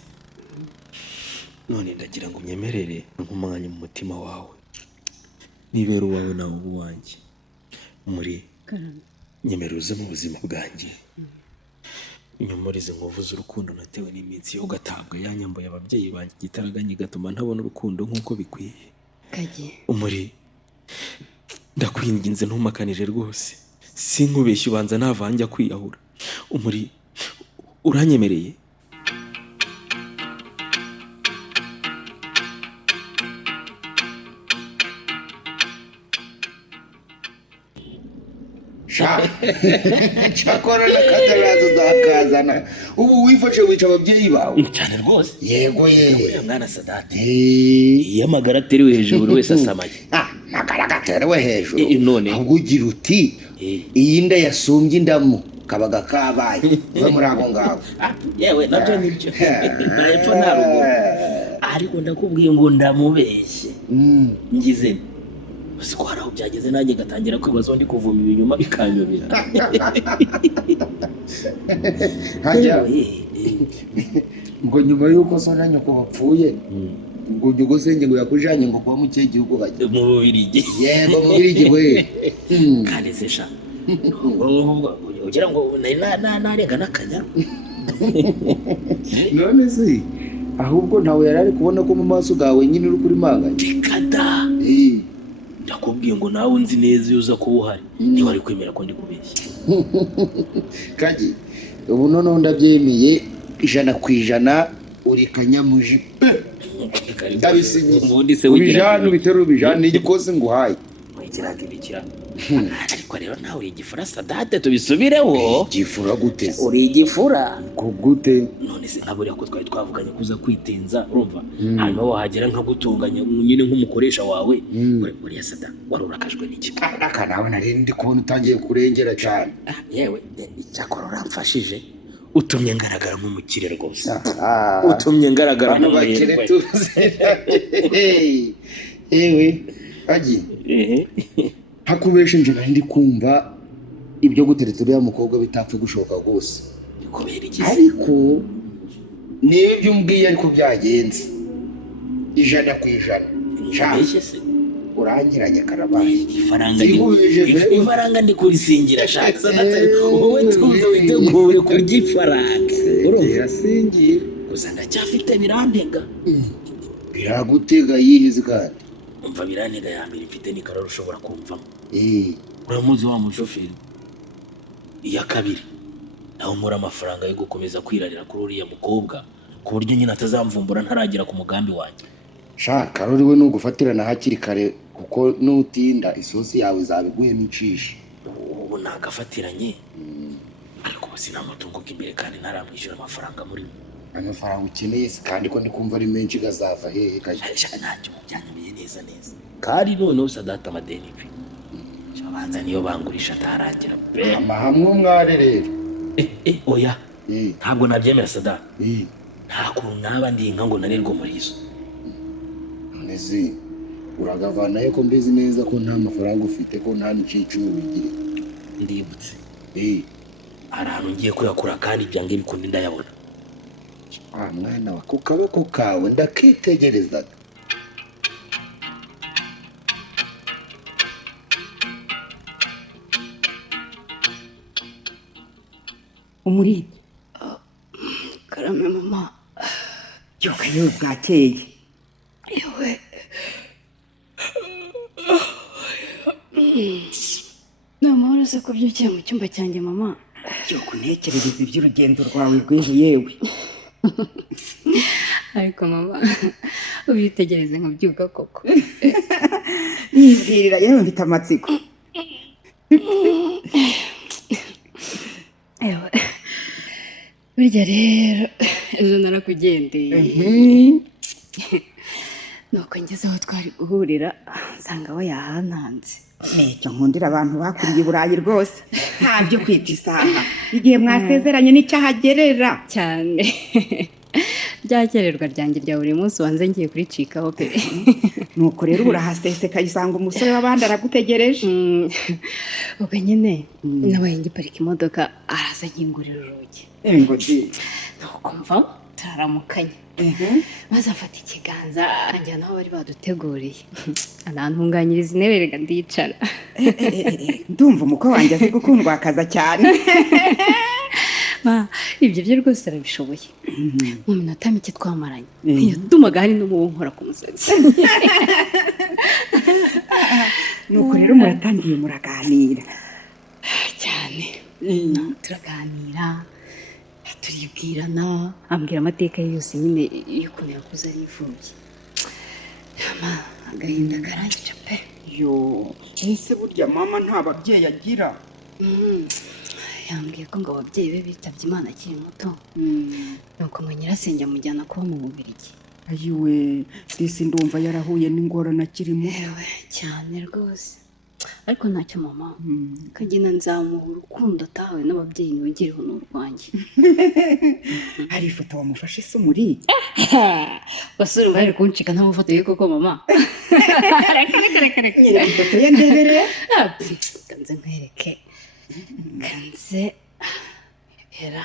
None ndagira ngo unyemerere nk'umwanya mu mutima wawe. Nibera uwawe nawe uwanjye. Muri nyemerera uze mu buzima bwanjye. Inyomorize inkovu z'urukundo natewe n'iminsi yo gatabwa yanyambuye ababyeyi banjye igitaraganya gatuma ntabona urukundo nk'uko bikwiye. Kagi. Muri ndakwinginze ntumakanije rwose. Sinkubeshye ubanza navanja kwiyahura. Muri uranyemereye? cyakora n'akataraza uzakazana ubu wifashe wica ababyeyi bawe cyane rwose. yego uriya mwana Sadate iyo amagara ateriwe hejuru buri wese asamaye. amagara gaterewe hejuru none ahubwo ugira uti iyi nda yasumbye indamu kabaga kabaye we muri abo ngabo. yewe nabyo nibyo epfo nta ruguru ariko ndakubwiye ngo ndamubeshye ngize uzi ko hari aho byageze nanjye gatangira kwibaza ndi kuvuma ibinyuma bikanyobera. hajya ngo nyuma y'uko so na nyoko bapfuye ngo nyogosenge ngo yakujanye ngo kuba mu kihe gihugu bajya mu Bubiligi. yego mu Bubiligi we kandi se sha ugira ngo narenga n'akanyaru. none se ahubwo ntawe yari ari kubona ko mu maso gawe nyine uri kuri manganye. Kada ndakubwiye ngo nawe unzi neza iyo uza kuba uhari ntiwari kwemera ko ndi kubeshya. Kagi ubu noneho ndabyemeye 100% uri kanyamuji ndabisinye ubundi se ubijana bitero ubijana igikoze nguhaye wigiraga ibikira. Ariko rero nawe uri igifura Sadate tubisubireho. igifura gute? uri igifura gute? none se aburiya ko twari twavuganye kuza kwitenza urumva hanyuma wahagera nkagutunganya nyine nk'umukoresha wawe buriya Sada wari urakajwe n'iki? aka nawe nari ndi kubona utangiye kurengera cyane. yewe icyakora uramfashije utumye ngaragara nk'umukire rwose. utumye ngaragara nk'umuherwe. yewe Kagi hakubeshe nje ndi kumva ibyo gutereta uriya mukobwa bitapfa gushoka rwose. kubera iki? ariko nibyo umbwiye ariko byagenze 100%. Mbese se urangiranye karabaye ifaranga ndi kurisingira shaka wowe tuzo witegure kurya ifaranga irasingiye gusa ndacyafite birantega. biragutega yihize kandi umva birantega ya mbere mfite ni kararo ushobora kumvamo. uramuzi wa mushoferi. iya kabiri naho muri amafaranga yo gukomeza kwirarira kuri uriya mukobwa ku buryo nyine atazamvumbura ntaragira ku mugambi wanjye. shaka ruri we nugufatirana hakiri kare kuko nutinda isosi yawe zabiguye n'icisha. ubu nagafatiranye ariko ubu sinamutunguka imbere kandi ntaramwishyura amafaranga murimo. amafaranga ukeneye se kandi ko ndi kumva ari menshi gazava hehe kaje ntacyo byanyamiye neza kandi noneho sadata amadeni pe abanza niyo bangurisha atarangira pe amahamwe mware rero oya ntabwo nabyemera sadata nta kuntu naba ndi inka ngo nanirwe muri izo nezi uragavanayo ko mbizi neza ko nta mafaranga ufite ko nta n'iciciro bigira ndibutse hari ahantu ngiye kuyakura kandi ibyange bikundi ndayabona. mwana wa ku kaboko kawe ndakitegerezaga Umurindi karame mama byuka yewe bwakeye yewe namahoro se ko byukiye mu cyumba cyanjye mama byuka untekerereza iby'urugendo rwawe rw'ejo yewe ariko mama ubitegereze nkabyuka koko nibwirira yewe mfite amatsiko yewe burya rero ejo narakugendeye nuko ngeze aho twari guhurira nsanga we yahantanze nicyo nkundira abantu bakuriye i Burayi rwose nta byo kwita isaha igihe mwasezeranye n'icyahagerera cyane byakererwa ryanjye rya buri munsi wanze ngiye kuricikaho pe nuko rero urahaseseka usanga umusore w'abandi aragutegereje ubwo nyine nabaye ngiparika imodoka araza nkingurira urugi ngo di nuko mva turaramukanya maze afata ikiganza anjyana aho bari baduteguriye anantunganyiriza intebe reka ndicara ndumva umukwe wanjye azi gukundwakaza cyane ibyo byo rwose arabishoboye mu minota mike twamaranye ntiyatumaga hari n'umubu nkora ku musatsi nuko rero muratangiye muraganira cyane turaganira turibwirana ambwira amateka ye yose nyine y'ukuntu yakuze ari imfubyi agahinda karangica pe yo ese burya mama nta babyeyi agira yambwiye ko ngo ababyeyi be bitabye Imana akiri muto nuko ngo nyirasenge amujyana kuba mu Bubiligi. ayiwe disi ndumva yarahuye n'ingorane akiri muto cyane rwose ariko ntacyo mama kagena nzamuha urukundo atahawe n'ababyeyi ntiwongereho n'urwanjye. hari ifoto wamufashe se muri basore bari kuncika ntamufoto ye koko mama reka nyereka ifoto ye ndebere kanze nkwereke kanze era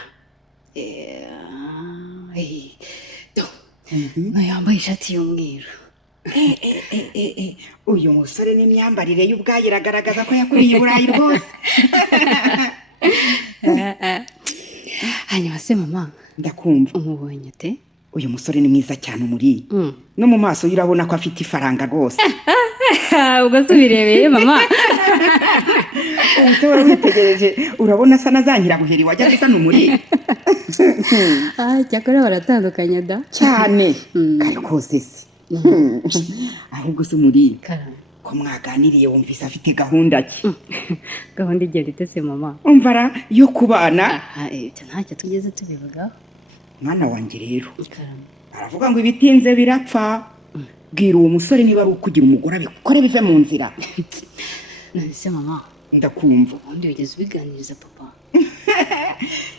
yambaye ishati y'umweru. uyu musore n'imyambarire y'ubwayo iragaragaza ko yakuriye i Burayi rwose. hanyuma se mama ndakumva umubonye ute? uyu musore ni mwiza cyane umuri no mu maso urabona ko afite ifaranga rwose. ubwo tubirebeye mama ese wowe witegereje urabona asa na za nyirabuheri wajya gusa n'umuri. cyakora baratandukanye da cyane kari kose se ahubwo se umuri ko mwaganiriye wumvise afite gahunda ki? gahunda igenda ite se mama? umvara yo kubana ibyo ntacyo tugeze tubivugaho. mwana wanjye rero aravuga ngo ibitinze birapfa. bwira uwo musore niba ari ukugira umugore abikore bive mu nzira. none se mama ndakumva ubundi wigeze ubiganiriza papa?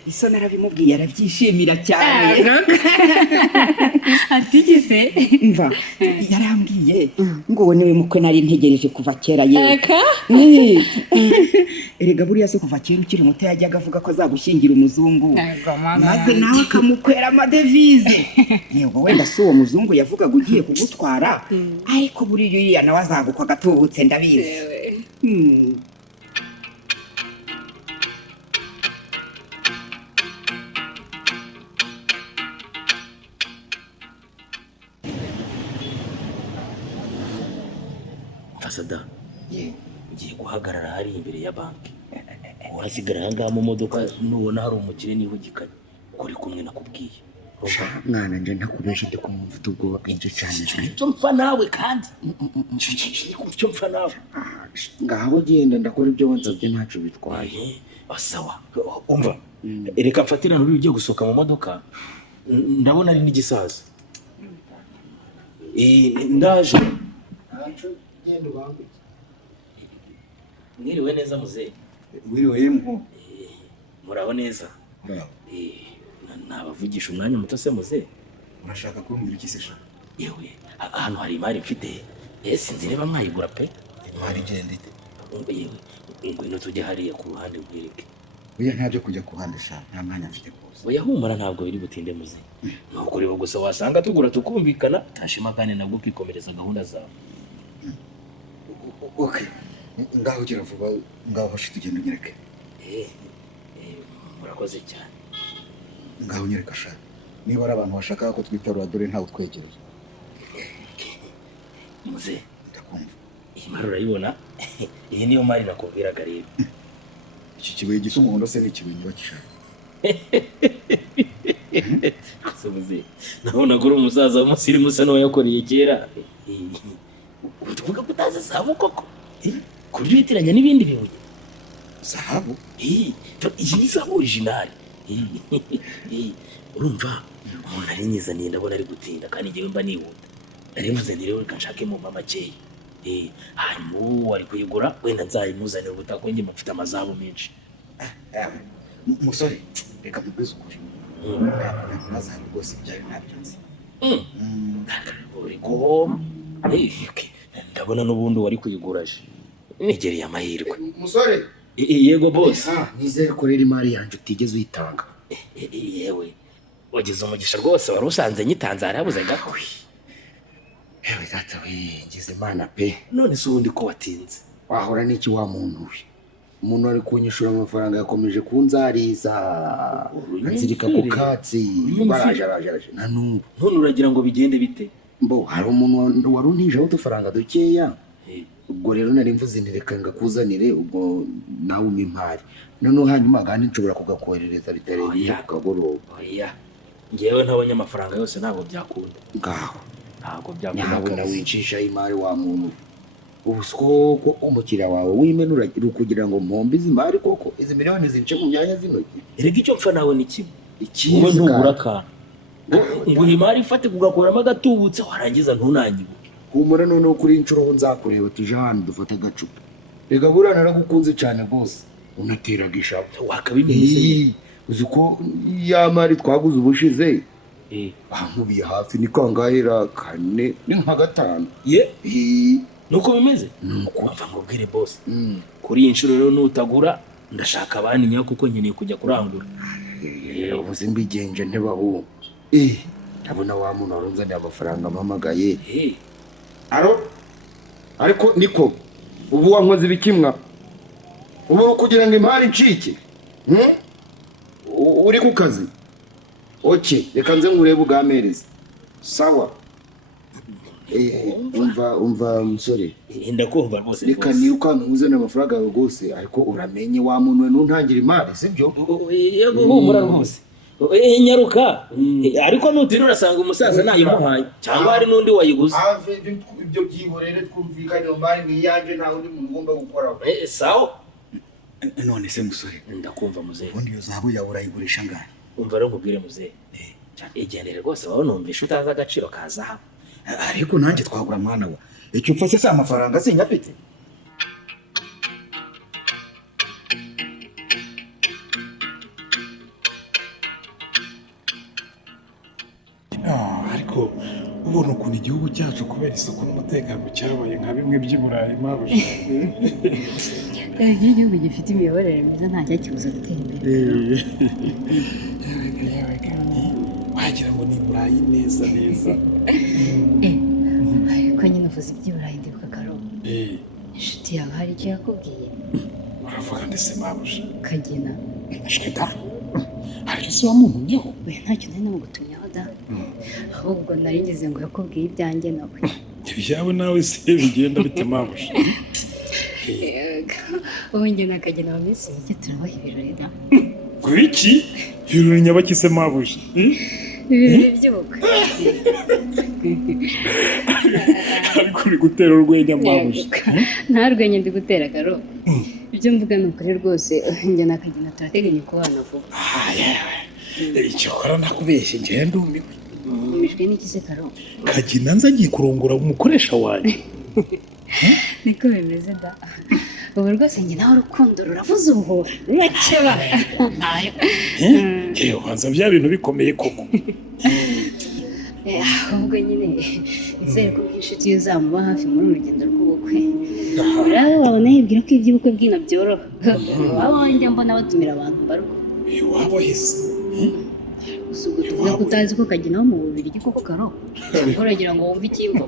iso narabimubwiye arabyishimira cyane. atigise mva yarambwiye ngo wowe niwe mukwe nari ntegereje kuva kera yewe. erega buriya se kuva kera ukiri muto yajyaga avuga ko azagushyingira umuzungu maze nawe akamukwera amadevize. yego wenda si uwo muzungu yavugaga ugiye kugutwara ariko buriya uriya nawe azagukwa agatubutse ndabizi. Fasada ngiye guhagarara hari imbere ya banki uhasigara aha ngaha mu modoka nubona hari umukire niba ugikanye uri kumwe nakubwiye mwana nje ntakubesha ndi kumva ufite ubwoba bwinshi cyane. icyo mpfa nawe kandi icyo mpfa nawe. Ngaho genda ndakora ibyo wansabye ntacyo bitwaye. Sawa umva reka mfatirane uri ugiye gusohoka mu modoka ndabona ari n'igisaza. Ndaje. Genda ubambuke. Mwiriwe neza muzehe. Wiriwe mwo. Muraho neza. Nabavugisha umwanya muto se muzehe. Urashaka kumbwira iki se sha? Yewe hano hari imari mfite. Sinzi niba mwayigura pe. Imari igenda ite? Yewe ngwino tujye hariya ku ruhande rw'irike. Oya ntabyo kujya ku ruhande sha, nta mwanya mfite rwose. Oya humura ntabwo biri butinde muzehe. Nuko rero gusa wasanga tugura tukumvikana tashima kandi nabwo kwikomereza gahunda zawe. Okay. Ngaho gira vuba, ngaho shi tugenda unyereke. Murakoze cyane. Ngaho unyereka sha. Niba ari abantu bashaka ko twitarura dore ntawe twegereje. Muzehe ndakumva. Iyi mari urayibona? Iyi niyo mari nakubwiraga rero. Iki kibuye gisa umuhondo se n'ikibuye nyubakisha. Muzehe nabona ko uri umusaza w'umusirimu usa n'uwayakoreye kera. Uvuga ko utazi zahabu koko? Kurya witiranya n'ibindi bibuye. Zahabu? Iyi ni zahabu original. Urumva umuntu ari nyizaniye ndabona ari gutinda kandi ngewe mba nihuta. Nari muzanire rero reka nshake mu makeya. Hanyuma wari kuyigura wenda nzayimuzanira ubutako njye mfite amazahabu menshi. Musore reka mubwize ukuri. Amazahabu rwose byari ntabyo nzi. Uri guhoma. Ndabona n'ubundi wari kuyiguraje. Nigereye amahirwe. Musore. Yego boss. Nizere ko rero imari yanjye utigeze uyitanga. Yewe wagize umugisha rwose wari usanze nyitanze harabuze gakwi. Yewe data we ngize imana pe. None se ubundi ko watinze. Wahora n'iki wa muntu we? Umuntu ari kunyishura amafaranga yakomeje kunzariza. Nzirika ku katsi. Baraje. Na n'ubu. None uragira ngo bigende bite? Mbo hari umuntu wari untijeho udufaranga dukeya. Ubwo rero nari mvuze ntireka ngakuzanire ubwo nawe umimpari. None hanyuma kandi nshobora kugakoherereza bitarenze kukagoroba. Oya. Ngewe ntabonye amafaranga yose ntabwo byakunda. Ngaho. Ntabwo byakunda. Nabona wicisha imari wa muntu. Ubusoko umukiriya wawe wimenura kugira ngo mpombe izi mari koko izi miliyoni zice mu myanya z'intoki. Erega icyo mpfa nawe ni kimwe. Wowe ntugura akantu. Ngo imari ifate kugakuramo agatubutse warangiza ntunanyibuke. Humura noneho kuri inshuro nzakureba tuje hano dufata agacupa. Rega buriya naragukunze cyane rwose. Unateraga ishavu. Wakabimenye. Uzi ko ya mari twaguze ubushize. Bamubiye hafi ni kangahera kane ni nka gatanu. Nuko bimeze? Nuko mva mubwire boss. Kuri iyi nshuro rero nutagura ndashaka abandi nyayo kuko nkeneye kujya kurangura. Ubuze mbigenje ntebaho. Ndabona wa muntu warunzaniye amafaranga mpamagaye. Aro? Ariko niko ubu wankoze ibikimwa. Ubu kugira ngo imari ncike. Uri ku kazi? Okay, reka nze ngurebe ugamereza. Sawa. Umva musore. Ndakumva rwose. Reka niruka uzana amafaranga yawe rwose ariko uramenye wa muntu we ntuntangira imari sibyo? Yego humura rwose. Nyaruka ariko nutira urasanga umusaza nayimuhaye cyangwa hari n'undi wayiguze. Ibyo byihorere twumvikanye umari ni yanje nta undi muntu ugomba gukora. Sawa. None se musore ndakumva muzehe. Ubundi iyo zahabu yawe urayigurisha ngahe? Umva rero nkubwire muzehe. Igendere rwose wawe numvisha utazi agaciro ka zahabu. Ariko nanjye twagura mwana wa. Icyo mfashe se amafaranga sinyafite. Ariko ubona ukuntu igihugu cyacu kubera isuku n'umutekano cyabaye nka bimwe by'i Burayi mabuje. Igihugu gifite imiyoborere myiza nta cyakibuza gutera imbere. Wagira ngo ni Burayi neza. Ariko nyine uvuze iby'i Burayi ndibuka Karobo. Inshuti yawe hari icyo yakubwiye? Uravuga ndetse mabuje. Kagina. Ashwita. Hari icyo wamumenyeho? Oya ntacyo nari namugutumyeho da. Ahubwo nari ngize ngo yakubwiye ibyanjye nawe. Ibyawe nawe se bigenda bite mabuje? Wowe njye na Kagina mu minsi mike turabaha ibirori da. Kuri iki? Ibirori nyabaki se mabuje? ibirori by'ubukwe ariko uri gutera urwenya mabuja. nta rwenya ndi gutera Karo ibyo mvuga ni ukuri rwose njye na Kagina turateganya kubana vuba. icyo ukora nakubeshye njyewe ndumiwe. umijwe n'iki se Karo? Kagina nza agiye kurongora umukoresha wanjye. niko bimeze da ubu rwose njye nawe urukundo ruravuze ubuhuha rurakeba. yewe wanza bya bintu bikomeye koko. ahubwo nyine nizere ko nk'inshuti ye uzamuba hafi muri uru rugendo rw'ubukwe uraba wabona yibwira ko iby'ubukwe bwino byoroha waba njya mbona batumira abantu mbarwa iwabo hese gusa ubwo tuvuga ko utazi ko Kagina wo mu Bubiligi koko Karo uragira ngo wumve ikimbo.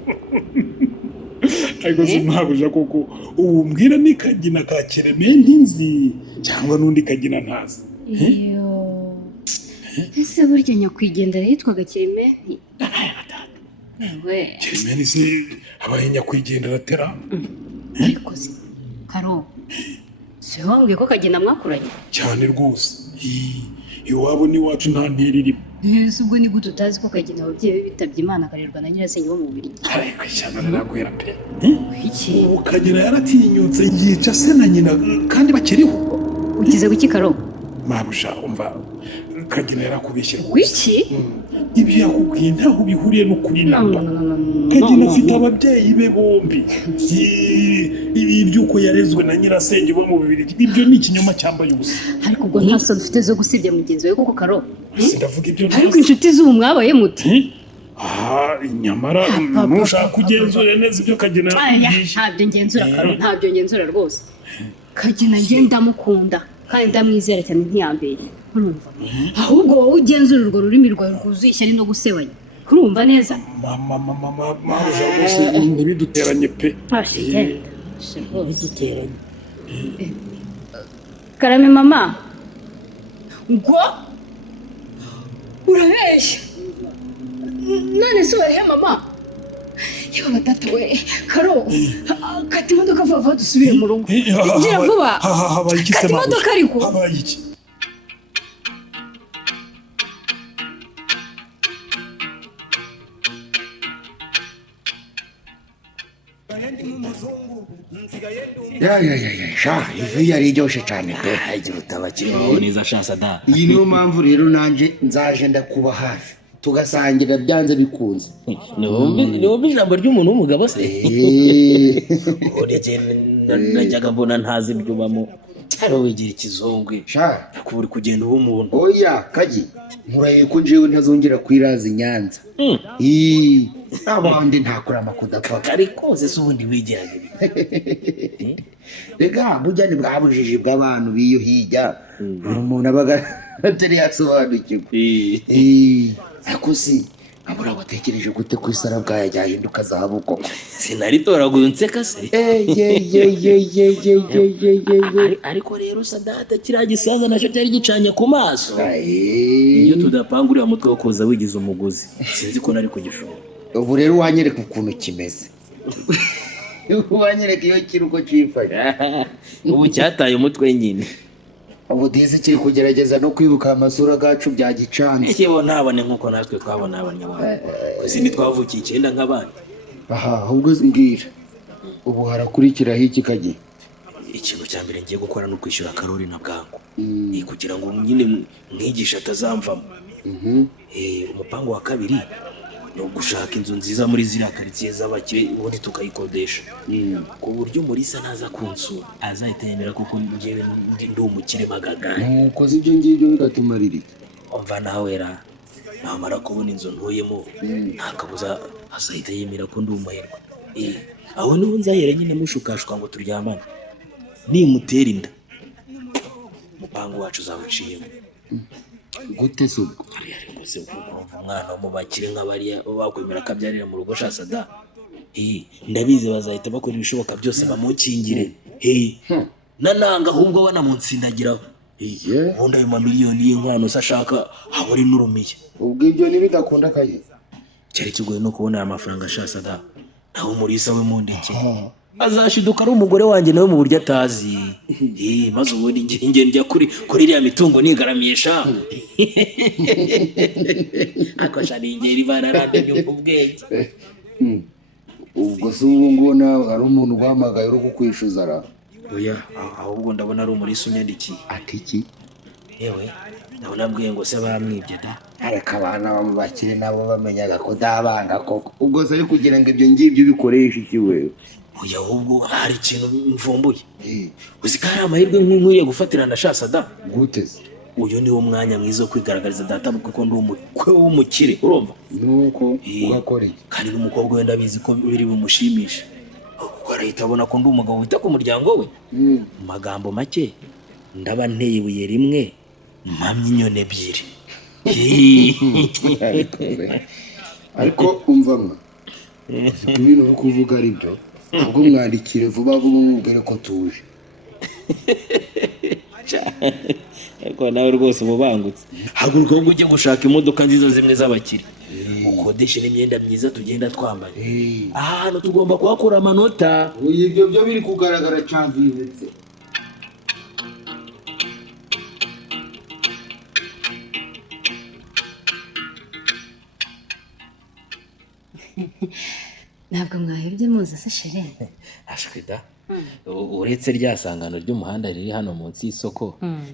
ariko simpabuja koko ubu mbwira ni Kagina ka Kerementi nzi cyangwa n'undi Kagina ntazi. iyo ese burya nyakwigendera yitwaga Kerementi? Kerementi se abaye nyakwigendera tera. ariko se Karo si wambwiye ko Kagina mwakuranye cyane rwose iwabo n'iwacu nta ntera irimo. ese ubwo ni gute utazi ko Kagina ababyeyi be bitabye Imana akarerwa na nyirasenge wo mu Bubiligi? ariko ishyano riraguhera pe. iki ubu Kagina yaratinyutse yica se na nyina kandi bakiriho. ugize guki Karo? mabuja umva Kagina yarakubeshye wiki ibyo yakubwiye ntaho bihuriye no kuri namba. Kagina afite ababyeyi be bombi. iby'uko yarezwe na nyirasenge bo mu Bubiligi ibyo ni ikinyoma cyambaye ubusa. ariko ubwo nta soni ufite zo gusibya mugenzi wawe koko Karo? sindavuga ibyo ariko inshuti z'ubu mwabaye muti nyamara ntushaka kugenzura neza ibyo Kagina yakubwiye. ntabyo ngenzura Karo ntabyo ngenzura rwose. Kagina njye ndamukunda kandi ndamwizera cyane ntiyambere urumva ahubwo wowe ugenzura urwo rurimi rwawe rwuzuye ishyari no gusebanya urumva neza? mabuja rwose ntibiduteranye pe. biduteranye Karame mama ngo urabeshya none se warihe mama? yewe batatu we Karo kata imodoka vuba vuba dusubire mu rugo gira vuba habaye iki se kata imodoka ariko habaye iki? sha ivi yari iryoshye cyane pe. agira utabakiriho neza shasa da. iyi niyo mpamvu rero nanjye nzaje ndakuba hafi tugasangira byanze bikunze. niwumva ijambo ry'umuntu w'umugabo se. urege najyaga mbona ntazi ibyo ubamo hariho wigira ikizongwe ariko uri kugenda uba umuntu. oya Kagi nkuraye ko njyewe ntazongera kwiraza i Nyanza. abandi ntakora amakoda apfa ariko se ubundi wigiraga ibi. rega burya ni bwa bujiji bw'abantu b'iyo hirya umuntu abaga atari yasobanukirwa. ariko si abura watekereje gute ku isara bwayo ryahinduka zahabu koko? sinaritoraguye unseka se. ariko rero Sadata kiriya gisaza nacyo cyari gicanye ku maso. iyo tudapanga uriya mutwe wo kuza wigize umuguzi sinzi ko nari kugishobora. ubu rero wanyereka ukuntu kimeze. wanyereka iyo kiri uko cyifashe. ubu cyataye umutwe nyine. ubu dizi kiri kugerageza no kwibuka amasura gacu bya gicanze. ikibo ntabone nk'uko natwe twabona abanyarwanda gusa ntitwavukiye icyenda nk'abandi. ahubwo mbwira ubu harakurikiraho iki Kagi? ikintu cya mbere ngiye gukora ni ukwishyura Karori na Bwangu kugira ngo nyine mwigisha atazamvamo. umupango wa kabiri ni ugushaka inzu nziza muri ziriya karitsiye z'abakire ubundi tukayikodesha ku buryo Mulisa naza kunsura azahita yemera kuko njyewe ndi umukire magagari. nukoze ibyo ngibyo bigatumarira iki? umva nawe ra namara kubona inzu ntuyemo nta kabuza azahita yemera ko ndi umuherwe. aho niho nzahera nyine mushukashwa ngo turyamane nimutera inda umupango wacu uzawuciyemo. gute se ubwo? ariko se umwana wo mu bakire nk'abariya bakwemera ko abyarira mu rugo shasa da. ndabizi bazahita bakora ibishoboka byose bamukingire. nananga ahubwo banamunsindagiraho. ubundi ayo mamiliyoni y'inkwano se ashaka ahore n'urumiye. ubwo ibyo ntibidakunda Kagi? cyari kigoye no kubona aya mafaranga shasa da. nawe umurisa we mundeke azashiduka ari umugore wanjye nawe mu buryo atazi maze ubundi njye njya kuri iriya mitungo nigaramisha akosha ningera ibararande nyumva ubwenge ubwo se ubu ngubu nawe hari umuntu uguhamagaye uri kukwishyuza ra oya ahubwo ndabona ari umurisa unyandikiye ati iki yewe ndabona ambwiye ngo se bamwibye da ariko abana bo mu bakire nabo bamenyaga ko dabanga koko ubwo se ari kugira ngo ibyo ngibyo ubikoreshe iki wewe oya ahubwo hari ikintu mvumbuye uzi ko hari amahirwe nk'uriye gufatira na shasada guteze uyu ni wo mwanya mwiza wo kwigaragariza data kuko ndi umukwe w'umukire urumva nuko ugakora iki kandi n'umukobwa wenda abizi ko biri bumushimishe ubwo arahita abona ko ndi umugabo wita ku muryango we mu magambo make ndaba nteye ibuye rimwe mpamya inyoni ebyiri ariko umva mwa ibintu uri kuvuga ari byo ahubwo mwandikire vuba vuba mubwire ko tuje ariko nawe rwose umubangutse haguruka ahubwo ujye gushaka imodoka nziza zimwe z'abakire ukodeshe n'imyenda myiza tugenda twambaye aha hantu tugomba kuhakura amanota ibyo byo biri kugaragara cyavibutse ntabwo mwahebye muza se shere ashwida uretse rya sangano ry'umuhanda riri hano munsi y'isoko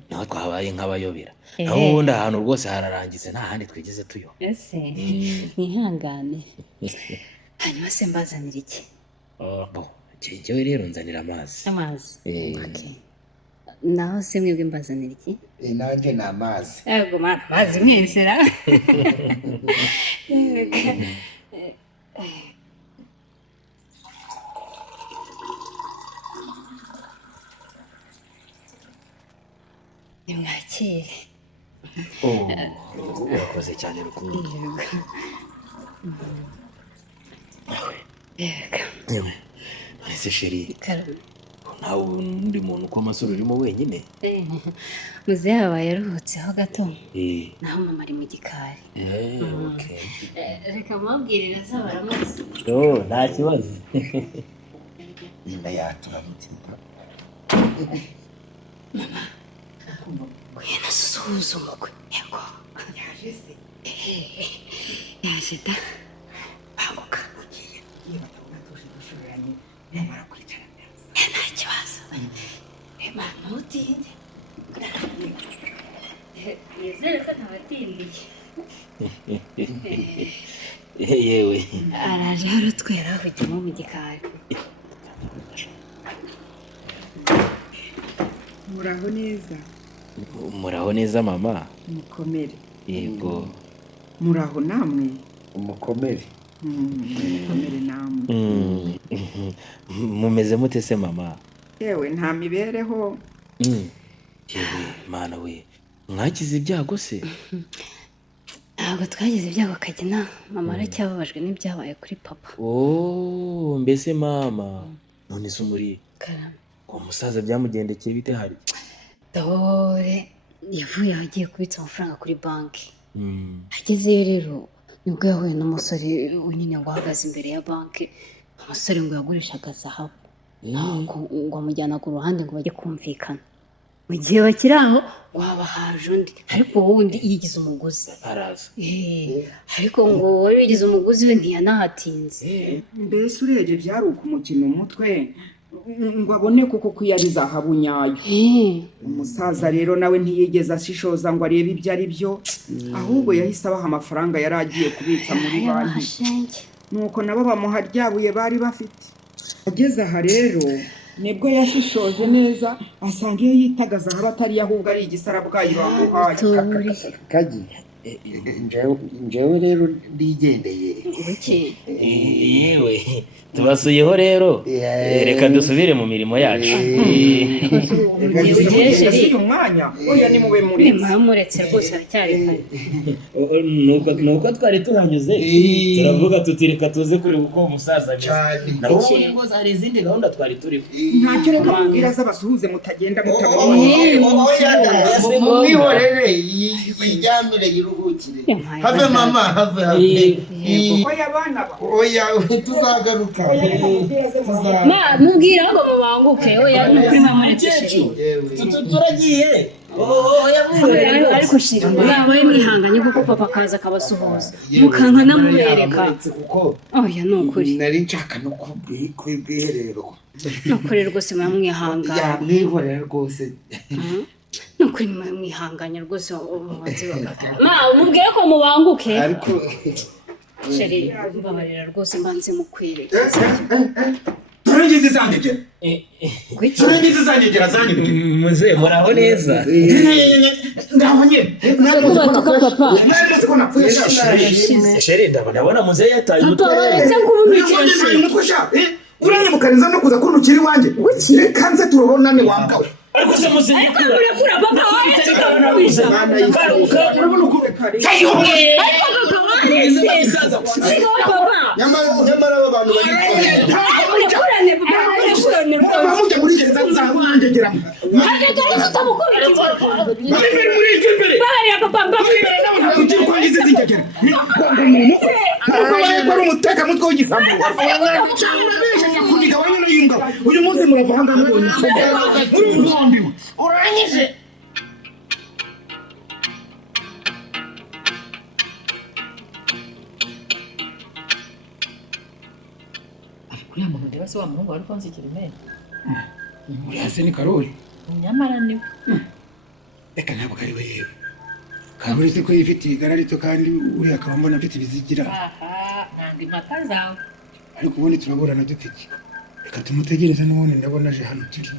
naho twabaye nk'abayobera naho ubundi ahantu rwose hararangize nta handi twigeze tuyoba ese mwihangane hanyuma se mbazanira iki njyewe rero nzanira amazi naho se mwebwe mbazanira iki nanjye ni amazi yego amazi mwese ra nimwakire urakoze cyane rukundo ese sheri ntawe undi muntu uko amasoro urimo wenyine muze yabaye aruhutseho gato naho mama ari mu gikari reka mubabwirira azaba aramutse nta kibazo nyina yaturamutse mama ngwino susuhuza umukwe yego yaje se yaje da banguka nta kibazo ema ntutinde nizere ko ntabatindiye yewe araje harutwera ahujyamo mu gikari muraho neza muraho neza mama mukomere yego muraho namwe umukomere mukomere namwe mumeze mute se mama yewe nta mibereho yewe mana we mwagize ibyago se ntabwo twagize ibyago kagina mama aracyababajwe n'ibyabaye kuri papa mbese mama none se umuri uwo musaza byamugendekeye bite hari dore yavuye aho agiye kubitsa amafaranga kuri banki agezeyo rero nibwo yahuye n'umusore nyine ngo ahagaze imbere ya banki umusore ngo yagurishaga zahabu ngo amujyana ku ruhande ngo bajye kumvikana mu gihe bakiri aho ngo haba haje undi ariko wundi yigize umuguzi araza ariko ngo wari wigize umuguzi we ntiyanahatinze mbese urebye byari ukumukina umutwe ngo abone kuko ko yari zahabu nyayo umusaza rero nawe ntiyigeze ashishoza ngo arebe ibyo ari byo ahubwo yahise abaha amafaranga yari agiye kubitsa muri banki nuko nabo bamuha ryabuye bari bafite ageze aha rero nibwo yashishoje neza asanga iyo yitaga zahabu atari ahubwo ari igisarabwayi bamuhaye kagiye njyewe rero ndigendeye yewe tubasuyeho rero reka dusubire mu mirimo yacu uyu mwanya oya ni mube muri muretse rwose aracyari nuko twari tuhanyuze turavuga tuti reka tuze kureba uko umusaza naho ubundi rwose hari izindi gahunda twari turiho ntacyo reka mubwira z'abasuhuze mutagenda mutamubona mumwihorere yijyamire uruhukire have mama have oya bana oya tuzagaruka mubwira ngo mubanguke oya kuri mama turagiye ariko shira mwabaye mwihanganye kuko papa akaza akabasuhuza mukanka namubereka oya ni ukuri nari nshaka no kubwiherero ni ukuri rwose mwamwihanganye yamwihorera rwose ni ukuri mwihanganye rwose umuhanzi mubwire ko mubanguke ariko sheri mbabarira rwose mbanze mukwereka turangiza izangegera turangiza izangegera zangegera muze muraho neza ngaho nyine mwese ko napfuye sheri ndabona muze yataye papa waretse umutwe uranyemukaniza no kuza kuntukira iwanjye reka nze turabonane wambawe ariko se muze kurakura papa waretse urabona uko nyamara aba bantu bari bamujya muri gereza nzabangegeramo ari umutekamutwe w'igisambo kuniga bamwe n'uy'imbwa uyu munsi muravanga mubonye urumviwe urangije uriya muntu ndeba se wa muhungu wari ukonse ikiremere uriya se ni Karoli nyamara niwe reka ntabwo ari we yewe Karoli se ko yifitiye igara rito kandi uriya akaba mbona afite ibizigira ntabwo impaka zawe ariko ubundi turaburana dutege reka tumutegereze n'ubundi ndabona aje hano turi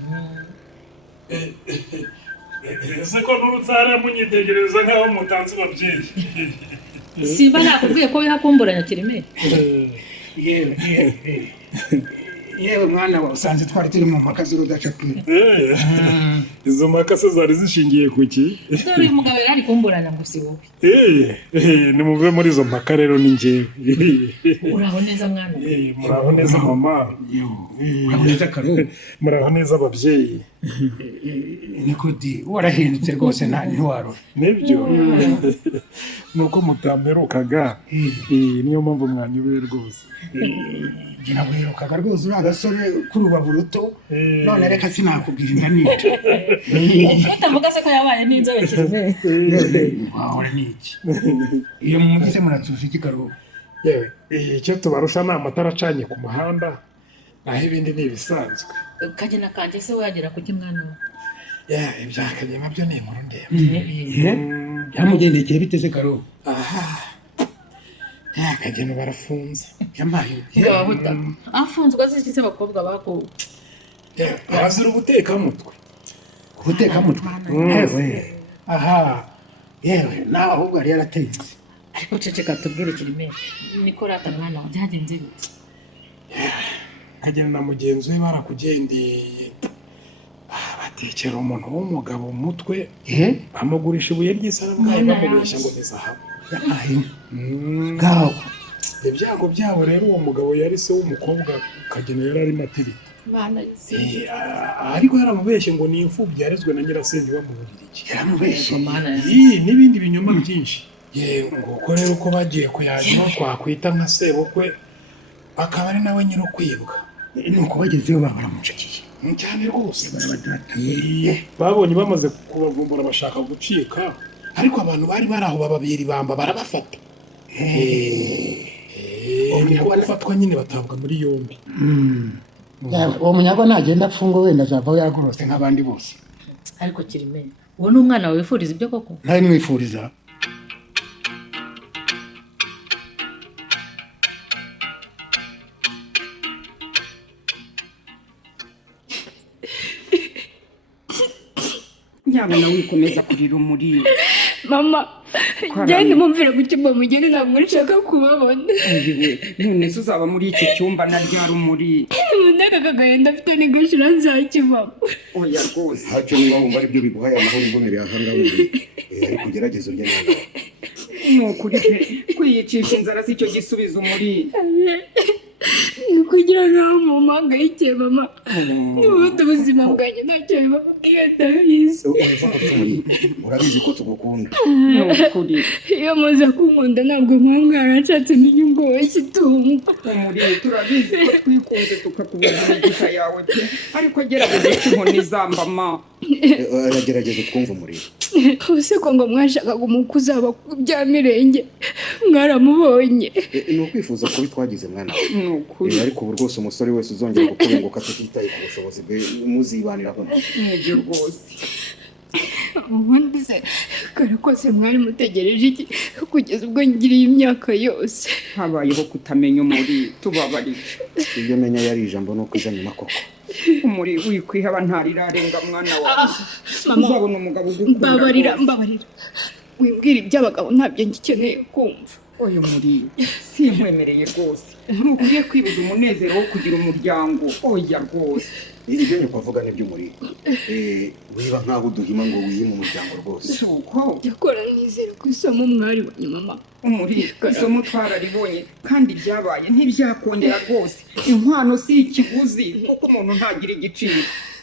ese ko n'urutsara munyitegereza nk'aho mutanze ababyeyi simba nakubwiye ko wihakumburanya kiremere yewe mwana wa usanze twari turi mu mpaka z'urudaca pe izo mpaka se zari zishingiye ku ki dore uyu mugabo yari kumburanya ngo si wowe nimuve muri izo mpaka rero ni njyewe uraho neza mwana muraho neza mama uraho neza Karoli muraho neza ababyeyi Nikodi warahindutse rwose ntiwarora nibyo nuko mutamperukaga niyo mpamvu mwanyubeye rwose ngira ngo wirukaga rwose uri agasore k'urubavu ruto none reka sinakubwira inda nica utavuga se ko yabaye n'inzobe kiremere wahora n'iki iyo mugize muratuje iki Karoli yewe icyo tubarusha ni amatara acanye ku muhanda naho ibindi ni ibisanzwe kagena kanjye se wagera kuki mwana we ibya kagema byo ni inkuru ndende byamugendekeye biteze Karoli kagena barafunze yamaye afunzwe azishyize abakobwa bakuwe azira ubutekamutwe yewe yewe nawe ahubwo yari yaratenze ariko ceceka tubwire kiremere niko rata mwana we byagenze bite kagena na mugenzi we barakugendeye batekera umuntu w'umugabo umutwe bamugurisha ibuye ry'isarabwayi bamubeshya ngo ni zahabu ngaho ibyago byabo rero uwo mugabo yari se w'umukobwa kagena yari arimo atirita ariko yaramubeshye ngo ni imfubyi yarezwe na nyirasenge bamubiriki yaramubeshye n'ibindi binyoma byinshi nguko rero uko bagiye kuyagira twakwita nka sebukwe akaba ari nawe nyiri ukwibwa nuko bagezeyo baramucakiye cyane rwose babonye bamaze kubavumbura bashaka gucika ariko abantu bari bari aho bababera ibamba barabafata barafatwa nyine batabwa muri yombi uwo munyagwa nagenda apfungwa wenda azavaho yagorose nk'abandi bose ariko kiremere uwo ni umwana wawe wifuriza ibyo koko nawe mwifuriza nyabona wikomeza kurira umuriro mama genda mumvira ku cyumba mugende ntabwo nshaka kubabona none se uzaba muri iki cyumba na rya rumuri n'aka kagahenda afite n'igashira nzakivamo oya rwose ntacyo niba wumva aribyo biguhaye amahoro ubonere ahangaba ariko ugerageze urya neza ni ukuri pe kwiyicisha inzara si cyo gisubizo umuri kugira ngo mumpangayike mama n'ubundi ubuzima bwanjye ntacyo bibabwiye ndabizi. urabizi ko tugukunda. Iyo muza kunkunda ntabwo mwambwara nshatse n'inyungu wese itumva. Umuriye turabizi ko twikunze tukakubona imigisha yawe pe, ariko gerageza inkoni zamba ma. aragerageza twumva umuriro. Ubuse ko ngo mwashakaga umukuzi aba ku bya mirenge mwaramubonye. Ni ukwifuza kubi twagize mwana Ni ukuri. ariko ubu rwose umusore wese uzongera kukubenguka tutitaye ku bushobozi bwe muzibaniraho. Nibyo rwose. Ubundi se kare kose mwari mutegereje iki kugeza ubwo ngiriye imyaka yose? Habayeho kutamenya umuri, tubabarire. Iyo menya yari ijambo nuko iza nyuma koko. Umuri wikwihaba ntarirarenga mwana wawe. Mama, uzabona umugabo ugukunda. mbabarira wimbwira iby'abagabo ntabyo ngikeneye kumva. Oya muri sinkwemereye rwose. Ntukwiye kwibuza umunezero wo kugira umuryango. Oya rwose. Ibyo nyoko avuga nibyo umuriro. Wiba nkaho uduhima ngo wiyime umuryango rwose. Suko. Yakora nizere ku isomo mwaribonye mama. Umuri isomo twararibonye kandi byabaye ntibyakongera rwose. Inkwano si ikiguzi kuko umuntu ntagira igiciro.